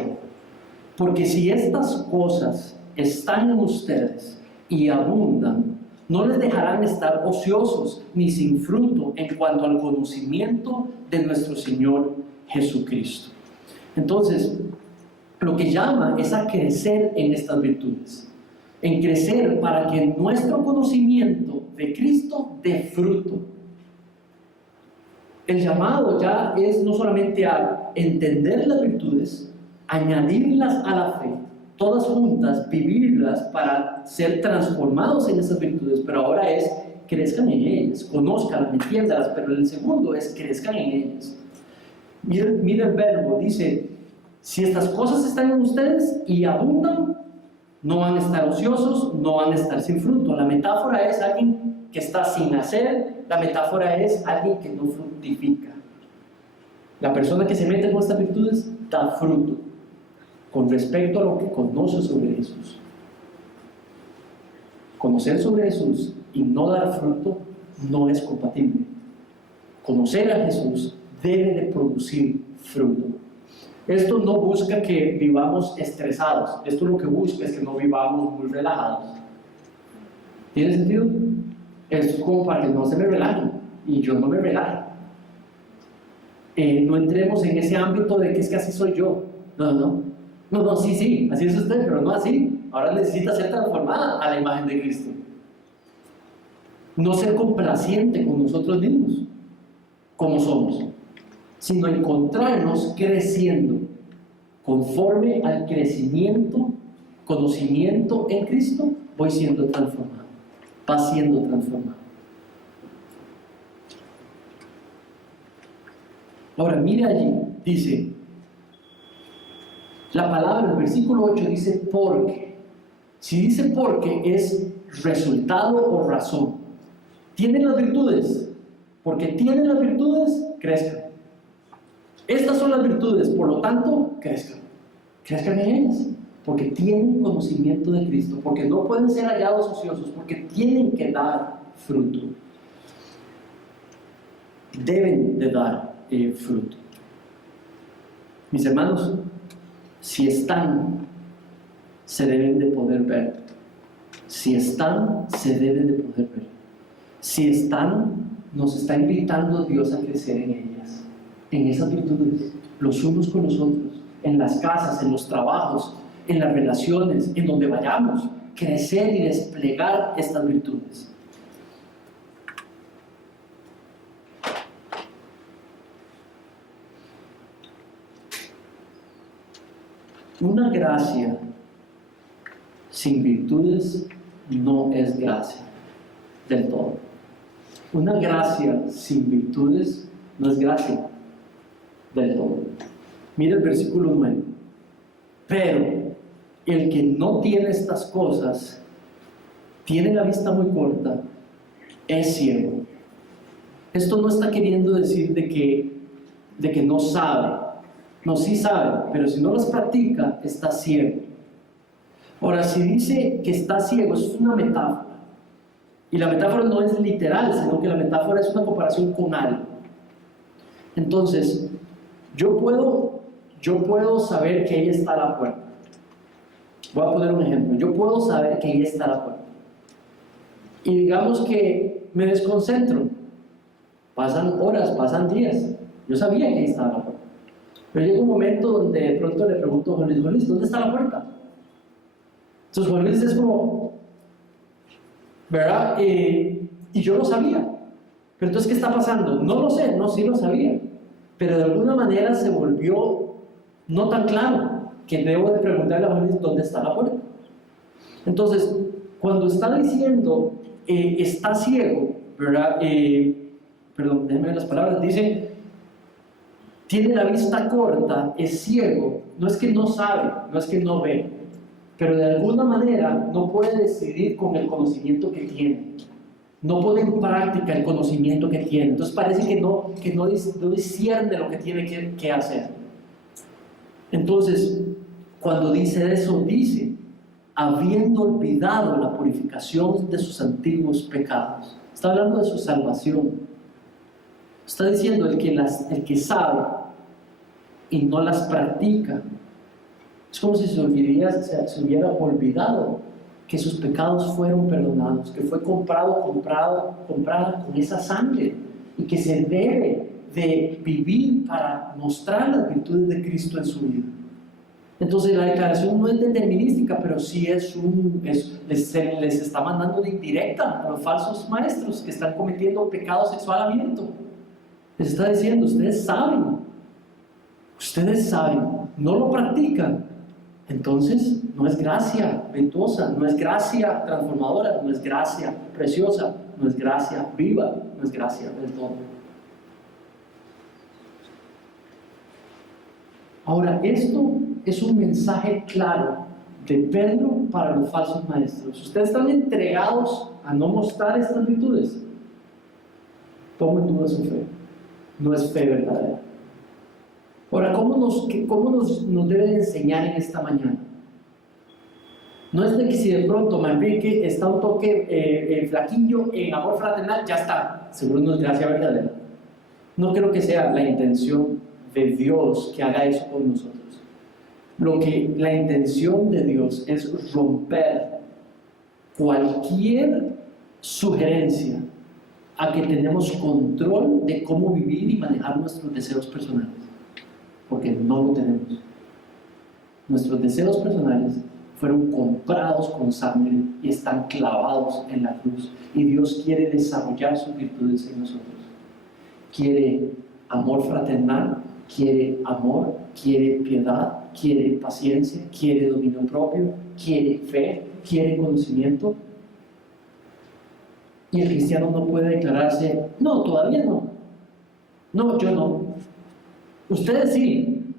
Porque si estas cosas están en ustedes y abundan, No les dejarán estar ociosos ni sin fruto en cuanto al conocimiento de nuestro Señor Jesucristo. Entonces, lo que llama es a crecer en estas virtudes, en crecer para que nuestro conocimiento de Cristo dé fruto. El llamado ya es no solamente a entender las virtudes, añadirlas a la fe, todas juntas, vivirlas para ser transformados en esas virtudes, pero ahora es crezcan en ellas, conózcanlas, entiéndalas, pero el segundo es crezcan en ellas. Mira el verbo, dice, si estas cosas están en ustedes y abundan, no van a estar ociosos, no van a estar sin fruto. La metáfora es alguien que está sin hacer, la metáfora es alguien que no fructifica. La persona que se mete con estas virtudes da fruto con respecto a lo que conoce sobre Jesús. Conocer sobre Jesús y no dar fruto no es compatible. Conocer a Jesús debe de producir fruto. Esto no busca que vivamos estresados. Esto lo que busca es que no vivamos muy relajados. ¿Tiene sentido? Esto es como para que no se me relajen y yo no me relaje. No entremos en ese ámbito de que es que así soy yo. No, sí, así es usted, pero no así. Ahora necesita ser transformada a la imagen de Cristo. No ser complaciente con nosotros mismos, como somos, sino encontrarnos creciendo conforme al crecimiento, conocimiento en Cristo, voy siendo transformado, va siendo transformado. Ahora, mira allí, dice, la palabra, el versículo 8 dice porque. Si dice porque es resultado o razón. ¿Tienen las virtudes? Porque tienen las virtudes, crezcan. Estas son las virtudes, por lo tanto, crezcan. Crezcan en ellas, porque tienen conocimiento de Cristo, porque no pueden ser hallados ociosos, porque tienen que dar fruto. Deben de dar fruto. Mis hermanos, si están, se deben de poder ver. Si están, se deben de poder ver. Si están, nos está invitando Dios a crecer en ellas, en esas virtudes, los unos con los otros, en las casas, en los trabajos, en las relaciones, en donde vayamos, crecer y desplegar estas virtudes. Una gracia sin virtudes no es gracia del todo. Una gracia sin virtudes no es gracia del todo. Mira el versículo 9. Pero el que no tiene estas cosas, tiene la vista muy corta, es ciego. Esto no está queriendo decir de que no sabe. No, sí sabe, pero si no las practica, está ciego. Ahora, si dice que está ciego, eso es una metáfora. Y la metáfora no es literal, sino que la metáfora es una comparación con algo. Entonces, yo puedo saber que ahí está la puerta. Voy a poner un ejemplo. Yo puedo saber que ahí está la puerta. Y digamos que me desconcentro. Pasan horas, pasan días. Yo sabía que ahí estaba la puerta. Pero llega un momento donde de pronto le pregunto a Juan Luis, ¿dónde está la puerta? Entonces Juan Luis es como, ¿verdad? Y yo lo sabía. Pero entonces, ¿qué está pasando? No lo sé, no, sí lo sabía. Pero de alguna manera se volvió no tan claro que debo de preguntarle a Juan Luis, ¿dónde está la puerta? Entonces, cuando está diciendo, está ciego, ¿verdad? Perdón, déjenme ver las palabras, dice, tiene la vista corta, es ciego, no es que no sabe, no es que no ve, pero de alguna manera no puede decidir con el conocimiento que tiene, no pone en práctica el conocimiento que tiene, entonces parece que no discierne lo que tiene que hacer. Entonces, cuando dice eso, dice, habiendo olvidado la purificación de sus antiguos pecados, está hablando de su salvación. Está diciendo el que sabe y no las practica. Es como si se hubiera olvidado que sus pecados fueron perdonados, que fue comprada con esa sangre y que se debe de vivir para mostrar las virtudes de Cristo en su vida. Entonces la declaración no es determinística, pero sí les está mandando una indirecta a los falsos maestros que están cometiendo pecado sexual abierto. Les está diciendo, ustedes saben, no lo practican. Entonces no es gracia virtuosa, no es gracia transformadora, no es gracia preciosa, no es gracia viva, no es gracia del todo. Ahora, esto es un mensaje claro de Pedro para los falsos maestros. Ustedes están entregados a no mostrar estas virtudes. Pongo en duda su fe. No es fe verdadera. Ahora, ¿cómo nos debe de enseñar en esta mañana? No es de que si de pronto Manrique está un toque flaquillo en amor fraternal, ya está. Seguro no es gracia verdadera. No creo que sea la intención de Dios que haga eso con nosotros. La intención de Dios es romper cualquier sugerencia a que tenemos control de cómo vivir y manejar nuestros deseos personales, porque no lo tenemos. Nuestros deseos personales fueron comprados con sangre y están clavados en la cruz, y Dios quiere desarrollar sus virtudes en nosotros. Quiere amor fraternal, quiere amor, quiere piedad, quiere paciencia, quiere dominio propio, quiere fe, quiere conocimiento. Y el cristiano no puede declararse, no, todavía no. No, yo no. Ustedes sí,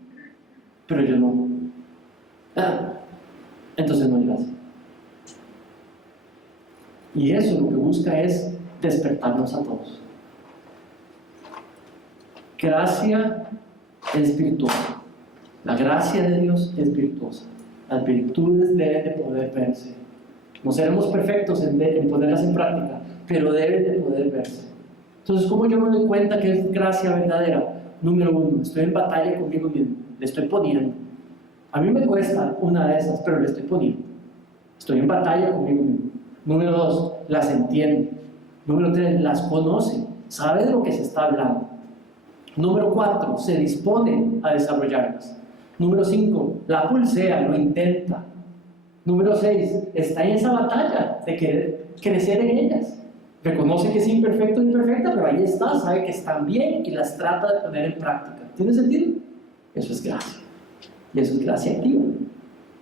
pero yo no. Entonces no hay gracia. Y eso lo que busca es despertarnos a todos. Gracia es virtuosa. La gracia de Dios es virtuosa. Las virtudes deben de poder verse. No seremos perfectos en ponerlas en práctica, pero deben de poder verse. Entonces, ¿cómo yo me doy cuenta que es gracia verdadera? Número 1, estoy en batalla conmigo mismo. Le estoy poniendo. A mí me cuesta una de esas, pero le estoy poniendo. Estoy en batalla conmigo mismo. Número 2, las entiende. Número 3, las conoce. Sabe de lo que se está hablando. Número 4, se dispone a desarrollarlas. Número 5, la pulsea, lo intenta. Número 6, está en esa batalla de querer crecer en ellas. Reconoce que es imperfecto o imperfecta, pero ahí está, sabe que están bien y las trata de poner en práctica. ¿Tiene sentido? Eso es gracia. Y eso es gracia activa.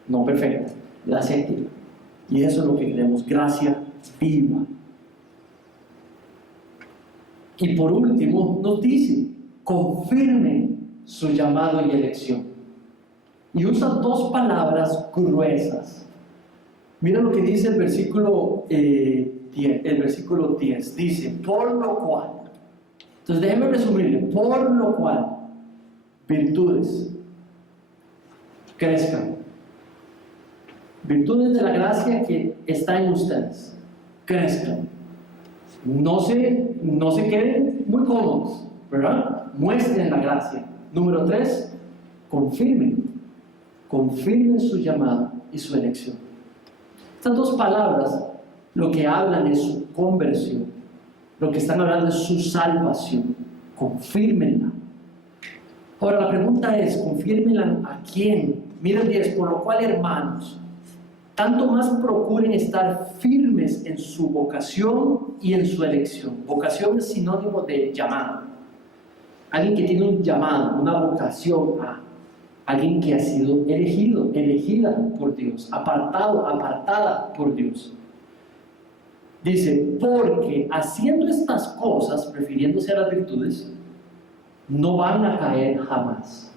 No perfecta, gracia activa. Y eso es lo que queremos, gracia viva. Y por último, nos dice, confirme su llamado y elección. Y usa dos palabras gruesas. Mira lo que dice el versículo 10. Dice, por lo cual. Entonces déjenme resumirle. Por lo cual, virtudes crezcan. Virtudes de la gracia que está en ustedes. Crezcan. No se queden muy cómodos, ¿verdad? Muestren la gracia. Número 3, confirmen su llamado y su elección. Estas dos palabras lo que hablan es su conversión, lo que están hablando es su salvación. Confírmenla. Ahora la pregunta es, ¿confírmenla a quién? Mira el 10, por lo cual, hermanos, tanto más procuren estar firmes en su vocación y en su elección. Vocación es sinónimo de llamado. Alguien que tiene un llamado, una vocación a alguien que ha sido elegido, elegida por Dios, apartada por Dios. Dice, porque haciendo estas cosas, refiriéndose a las virtudes, no van a caer jamás.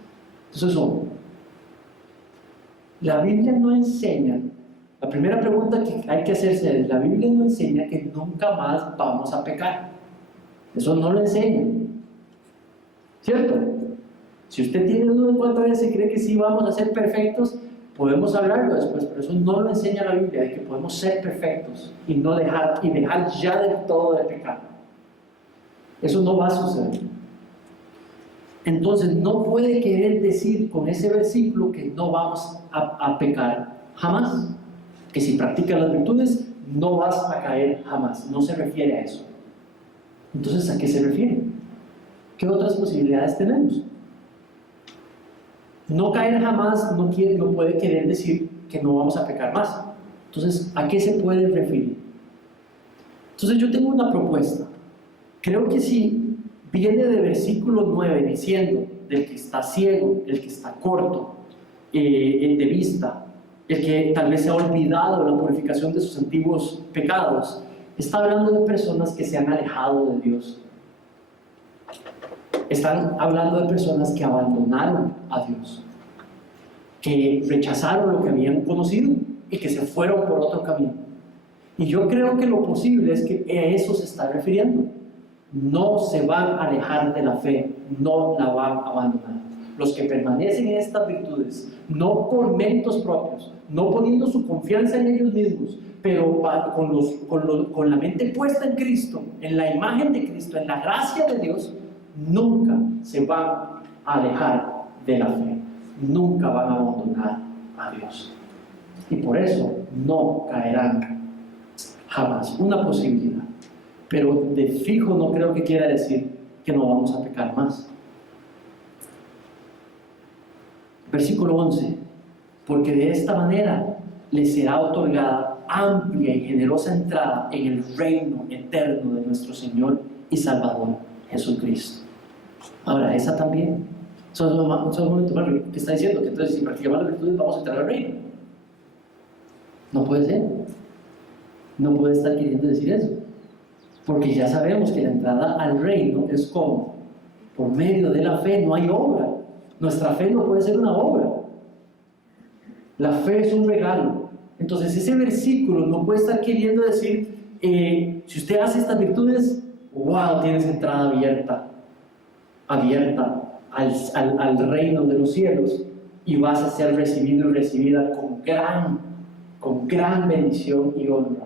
Entonces, la Biblia no enseña, la primera pregunta que hay que hacerse es, la Biblia no enseña que nunca más vamos a pecar. Eso no lo enseña. ¿Cierto? Si usted tiene duda en cuanto a eso y cree que sí vamos a ser perfectos, podemos hablarlo después, pero eso no lo enseña la Biblia, de que podemos ser perfectos y dejar ya del todo de pecar. Eso no va a suceder. Entonces no puede querer decir con ese versículo que no vamos a pecar jamás. que si practicas las virtudes no vas a caer jamás. No se refiere a eso. Entonces, ¿a qué se refiere? ¿Qué otras posibilidades tenemos? No caer jamás no puede querer decir que no vamos a pecar más. Entonces, ¿a qué se puede referir? Entonces, yo tengo una propuesta. Creo que si viene de versículo 9 diciendo del que está ciego, el que está corto de vista, el que tal vez se ha olvidado la purificación de sus antiguos pecados, está hablando de personas que se han alejado de Dios. Están hablando de personas que abandonaron a Dios, que rechazaron lo que habían conocido y que se fueron por otro camino. Y yo creo que lo posible es que a eso se está refiriendo. No se van a alejar de la fe, no la van a abandonar. Los que permanecen en estas virtudes, no por méritos propios, no poniendo su confianza en ellos mismos, pero con la mente puesta en Cristo, en la imagen de Cristo, en la gracia de Dios, nunca se van a alejar de la fe, nunca van a abandonar a Dios. Y por eso no caerán jamás. Una posibilidad. Pero de fijo no creo que quiera decir que no vamos a pecar más. Versículo 11. Porque de esta manera les será otorgada amplia y generosa entrada en el reino eterno de nuestro Señor y Salvador Jesucristo. Ahora, esa también. Solo un momento, ¿qué está diciendo? Que entonces si practicamos las virtudes vamos a entrar al reino. No puede ser. No puede estar queriendo decir eso. Porque ya sabemos que la entrada al reino es como por medio de la fe, no hay obra. Nuestra fe no puede ser una obra. La fe es un regalo. Entonces ese versículo no puede estar queriendo decir, si usted hace estas virtudes, wow, tienes entrada abierta al reino de los cielos y vas a ser recibido y recibida con gran bendición y honra.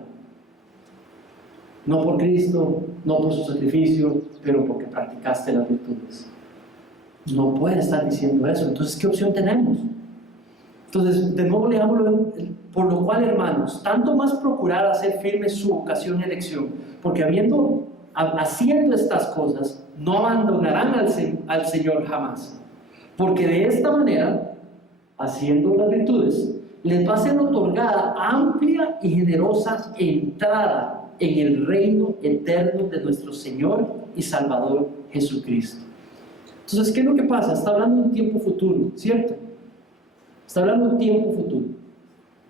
No por Cristo, no por su sacrificio, pero porque practicaste las virtudes. No puede estar diciendo eso. Entonces, ¿qué opción tenemos? Entonces, de nuevo leámoslo. Por lo cual, hermanos, tanto más procurar hacer firme su vocación y elección, porque haciendo estas cosas, no abandonarán al Señor jamás. Porque de esta manera, haciendo las virtudes, les va a ser otorgada amplia y generosa entrada en el reino eterno de nuestro Señor y Salvador Jesucristo. Entonces, ¿qué es lo que pasa? Está hablando de un tiempo futuro, ¿cierto? Está hablando de un tiempo futuro.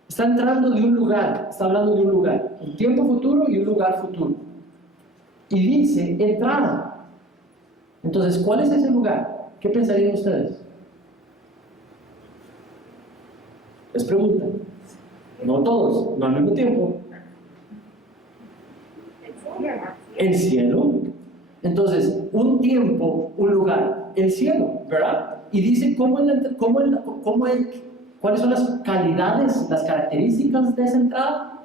Está entrando de un lugar, está hablando de un lugar, un tiempo futuro y un lugar futuro. Y dice entrada. Entonces, ¿cuál es ese lugar? ¿Qué pensarían ustedes? Les pregunto. No todos, no al mismo tiempo. El cielo. Entonces, un tiempo, un lugar, el cielo, ¿verdad? Y dice cuáles son las calidades, las características de esa entrada.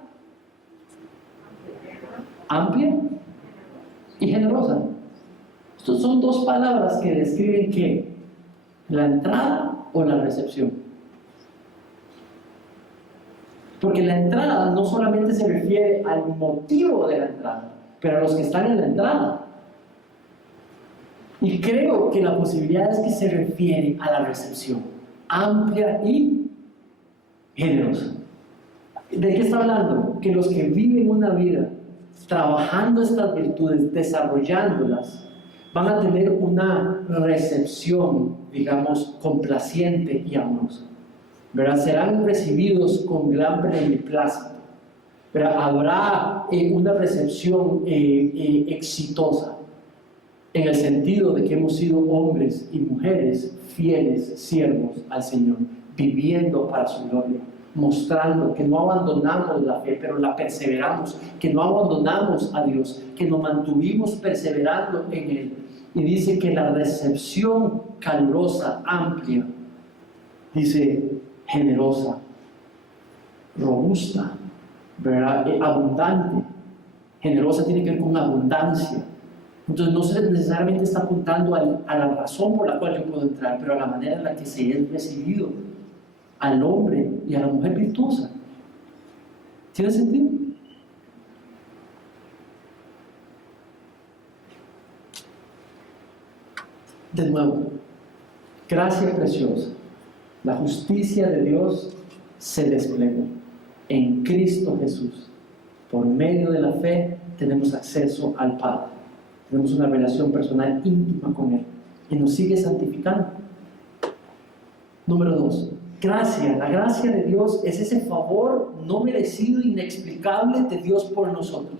Amplia y generosa. Estas son dos palabras que describen ¿qué? La entrada o la recepción. Porque la entrada no solamente se refiere al motivo de la entrada, pero a los que están en la entrada. Y creo que la posibilidad es que se refiere a la recepción, amplia y generosa. ¿De qué está hablando? Que los que viven una vida trabajando estas virtudes, desarrollándolas, van a tener una recepción, digamos, complaciente y amorosa. ¿Verdad? Serán recibidos con gran beneplácito. ¿Verdad? Habrá una recepción exitosa, en el sentido de que hemos sido hombres y mujeres fieles siervos al Señor, viviendo para su gloria, mostrando que no abandonamos la fe, pero la perseveramos, que no abandonamos a Dios, que nos mantuvimos perseverando en Él. Y dice que la recepción calurosa, amplia, dice generosa, robusta, ¿verdad? Abundante. Generosa tiene que ver con abundancia. Entonces no necesariamente está apuntando a la razón por la cual yo puedo entrar, pero a la manera en la que se es recibido al hombre y a la mujer virtuosa. ¿Tiene sentido? De nuevo, gracia preciosa. La justicia de Dios se desplegó en Cristo Jesús. Por medio de la fe tenemos acceso al Padre. Tenemos una relación personal íntima con Él y nos sigue santificando. Número 2. Gracia. La gracia de Dios es ese favor no merecido, inexplicable de Dios por nosotros.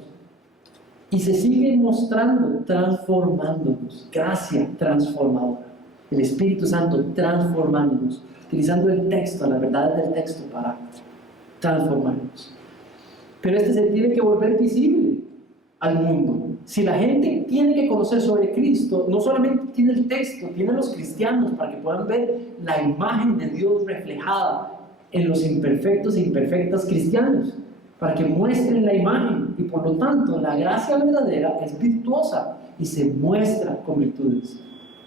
Y se sigue mostrando, transformándonos. Gracia transformadora. El Espíritu Santo transformándonos, utilizando el texto, la verdad del texto para transformarnos. Pero este se tiene que volver visible al mundo. Si la gente tiene que conocer sobre Cristo, no solamente tiene el texto, tiene los cristianos para que puedan ver la imagen de Dios reflejada en los imperfectos e imperfectas cristianos, para que muestren la imagen. Y por lo tanto, la gracia verdadera es virtuosa y se muestra con virtudes.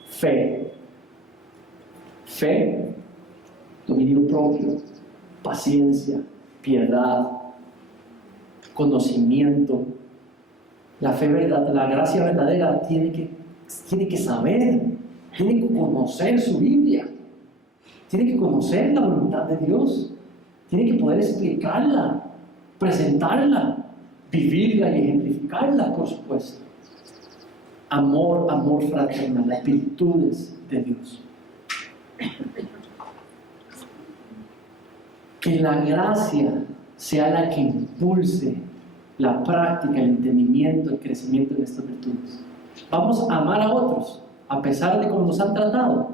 Fe, dominio propio, paciencia, piedad, conocimiento. La fe verdadera, la gracia verdadera tiene que saber, tiene que conocer su Biblia, tiene que conocer la voluntad de Dios, tiene que poder explicarla, presentarla, vivirla y ejemplificarla, por supuesto. Amor fraternal, las virtudes de Dios. Que la gracia sea la que impulse la práctica, el entendimiento, el crecimiento de estas virtudes. Vamos a amar a otros, a pesar de cómo nos han tratado.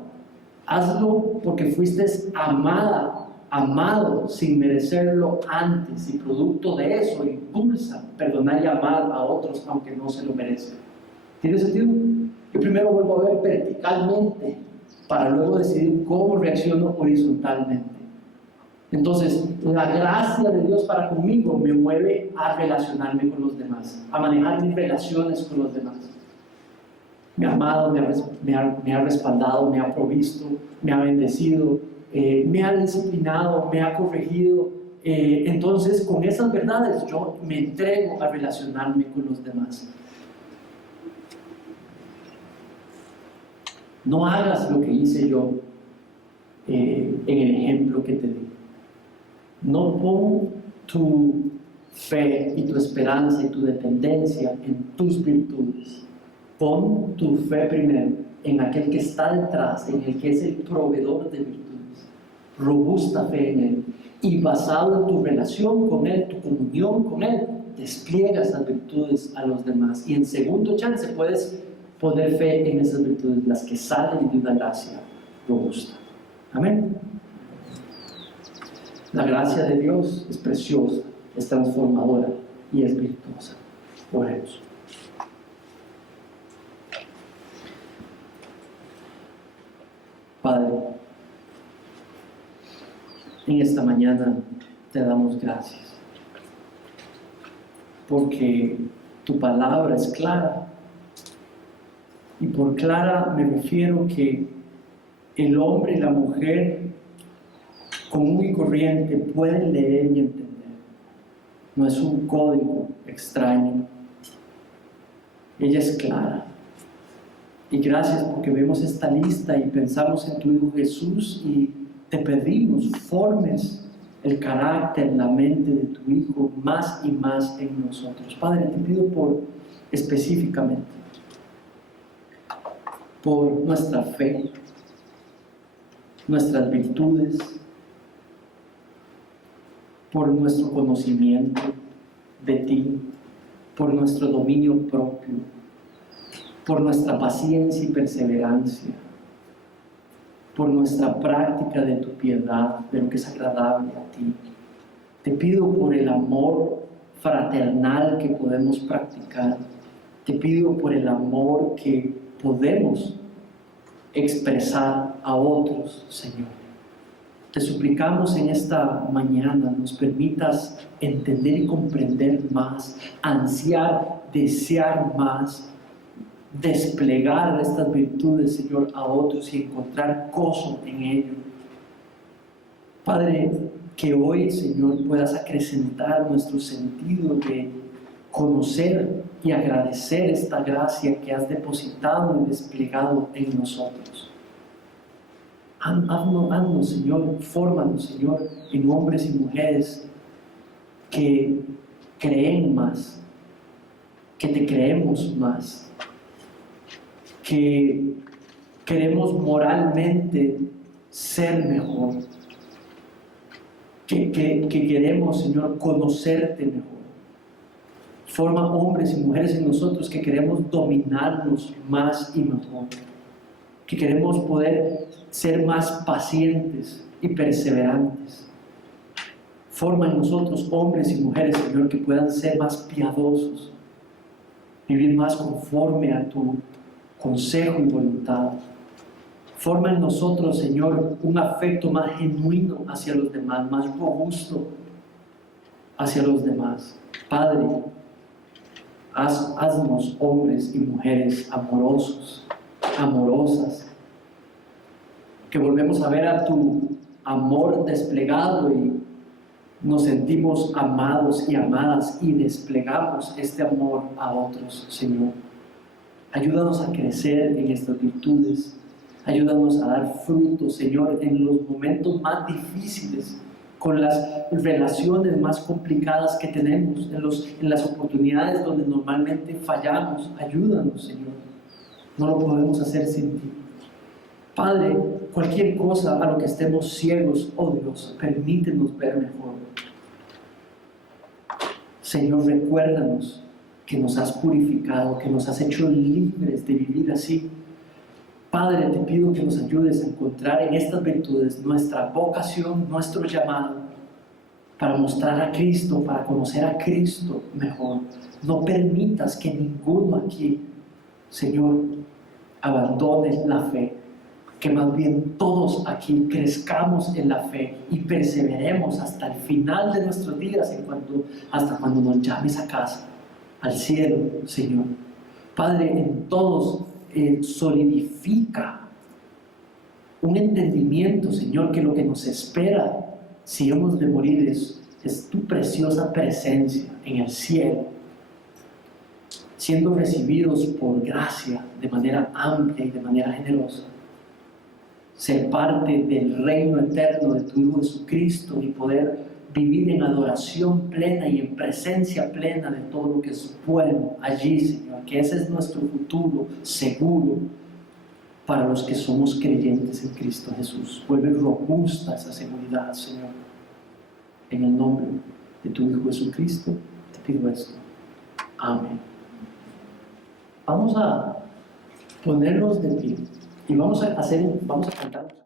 Hazlo porque fuiste amado sin merecerlo antes, y producto de eso impulsa perdonar y amar a otros aunque no se lo merecen. ¿Tiene sentido? Yo primero vuelvo a ver verticalmente para luego decidir cómo reacciono horizontalmente. Entonces, la gracia de Dios para conmigo me mueve a relacionarme con los demás, a manejar mis relaciones con los demás. Me ha amado, me ha respaldado, me ha provisto, me ha bendecido, me ha disciplinado, me ha corregido. Entonces, con esas verdades yo me entrego a relacionarme con los demás. No hagas lo que hice yo en el ejemplo que te di. No pon tu fe y tu esperanza y tu dependencia en tus virtudes. Pon tu fe primero en aquel que está detrás, en el que es el proveedor de virtudes. Robusta fe en Él. Y basado en tu relación con Él, tu comunión con Él, despliega esas virtudes a los demás. Y en segundo chance puedes poner fe en esas virtudes, las que salen de una gracia robusta. Amén. La gracia de Dios es preciosa, es transformadora y es virtuosa. Oremos. Padre, en esta mañana te damos gracias, porque tu palabra es clara, y por clara me refiero que el hombre y la mujer común y corriente pueden leer y entender. No es un código extraño. Ella es clara. Y gracias porque vemos esta lista y pensamos en tu Hijo Jesús y te pedimos formes el carácter, la mente de tu Hijo más y más en nosotros. Padre, te pido específicamente por nuestra fe, nuestras virtudes, por nuestro conocimiento de ti, por nuestro dominio propio, por nuestra paciencia y perseverancia, por nuestra práctica de tu piedad, de lo que es agradable a ti. Te pido por el amor fraternal que podemos practicar. Te pido por el amor que podemos expresar a otros, Señor. Te suplicamos en esta mañana nos permitas entender y comprender más, ansiar, desear más, desplegar estas virtudes, Señor, a otros y encontrar gozo en ello. Padre, que hoy, Señor, puedas acrecentar nuestro sentido de conocer y agradecer esta gracia que has depositado y desplegado en nosotros. Haznos, Señor, fórmanos, Señor, en hombres y mujeres que creen más, que te creemos más, que queremos moralmente ser mejor, que queremos, Señor, conocerte mejor. Forma hombres y mujeres en nosotros que queremos dominarnos más y mejor, que queremos poder ser más pacientes y perseverantes. Forma en nosotros hombres y mujeres, Señor, que puedan ser más piadosos, vivir más conforme a tu consejo y voluntad. Forma en nosotros, Señor, un afecto más genuino hacia los demás, más robusto hacia los demás. Padre, haznos hombres y mujeres amorosos, amorosas, que volvemos a ver a tu amor desplegado y nos sentimos amados y amadas y desplegamos este amor a otros, Señor. Ayúdanos a crecer en estas virtudes. Ayúdanos a dar fruto, Señor, en los momentos más difíciles, con las relaciones más complicadas que tenemos, en las oportunidades donde normalmente fallamos. Ayúdanos, Señor. No lo podemos hacer sin ti. Padre, cualquier cosa a lo que estemos ciegos, oh Dios, permítenos ver mejor. Señor, recuérdanos que nos has purificado, que nos has hecho libres de vivir así. Padre, te pido que nos ayudes a encontrar en estas virtudes nuestra vocación, nuestro llamado, para mostrar a Cristo, para conocer a Cristo mejor. No permitas que ninguno aquí, Señor, abandone la fe, que más bien todos aquí crezcamos en la fe y perseveremos hasta el final de nuestros días, hasta cuando nos llames a casa, al cielo, Señor. Padre, en todos solidifica un entendimiento, Señor, que lo que nos espera si hemos de morir es tu preciosa presencia en el cielo, siendo recibidos por gracia de manera amplia y de manera generosa, ser parte del reino eterno de tu Hijo Jesucristo y poder vivir en adoración plena y en presencia plena de todo lo que es bueno allí, Señor, que ese es nuestro futuro seguro para los que somos creyentes en Cristo Jesús. Vuelve robusta esa seguridad, Señor. En el nombre de tu Hijo Jesucristo te pido esto. Amén. Vamos a ponernos de pie y vamos a cantar.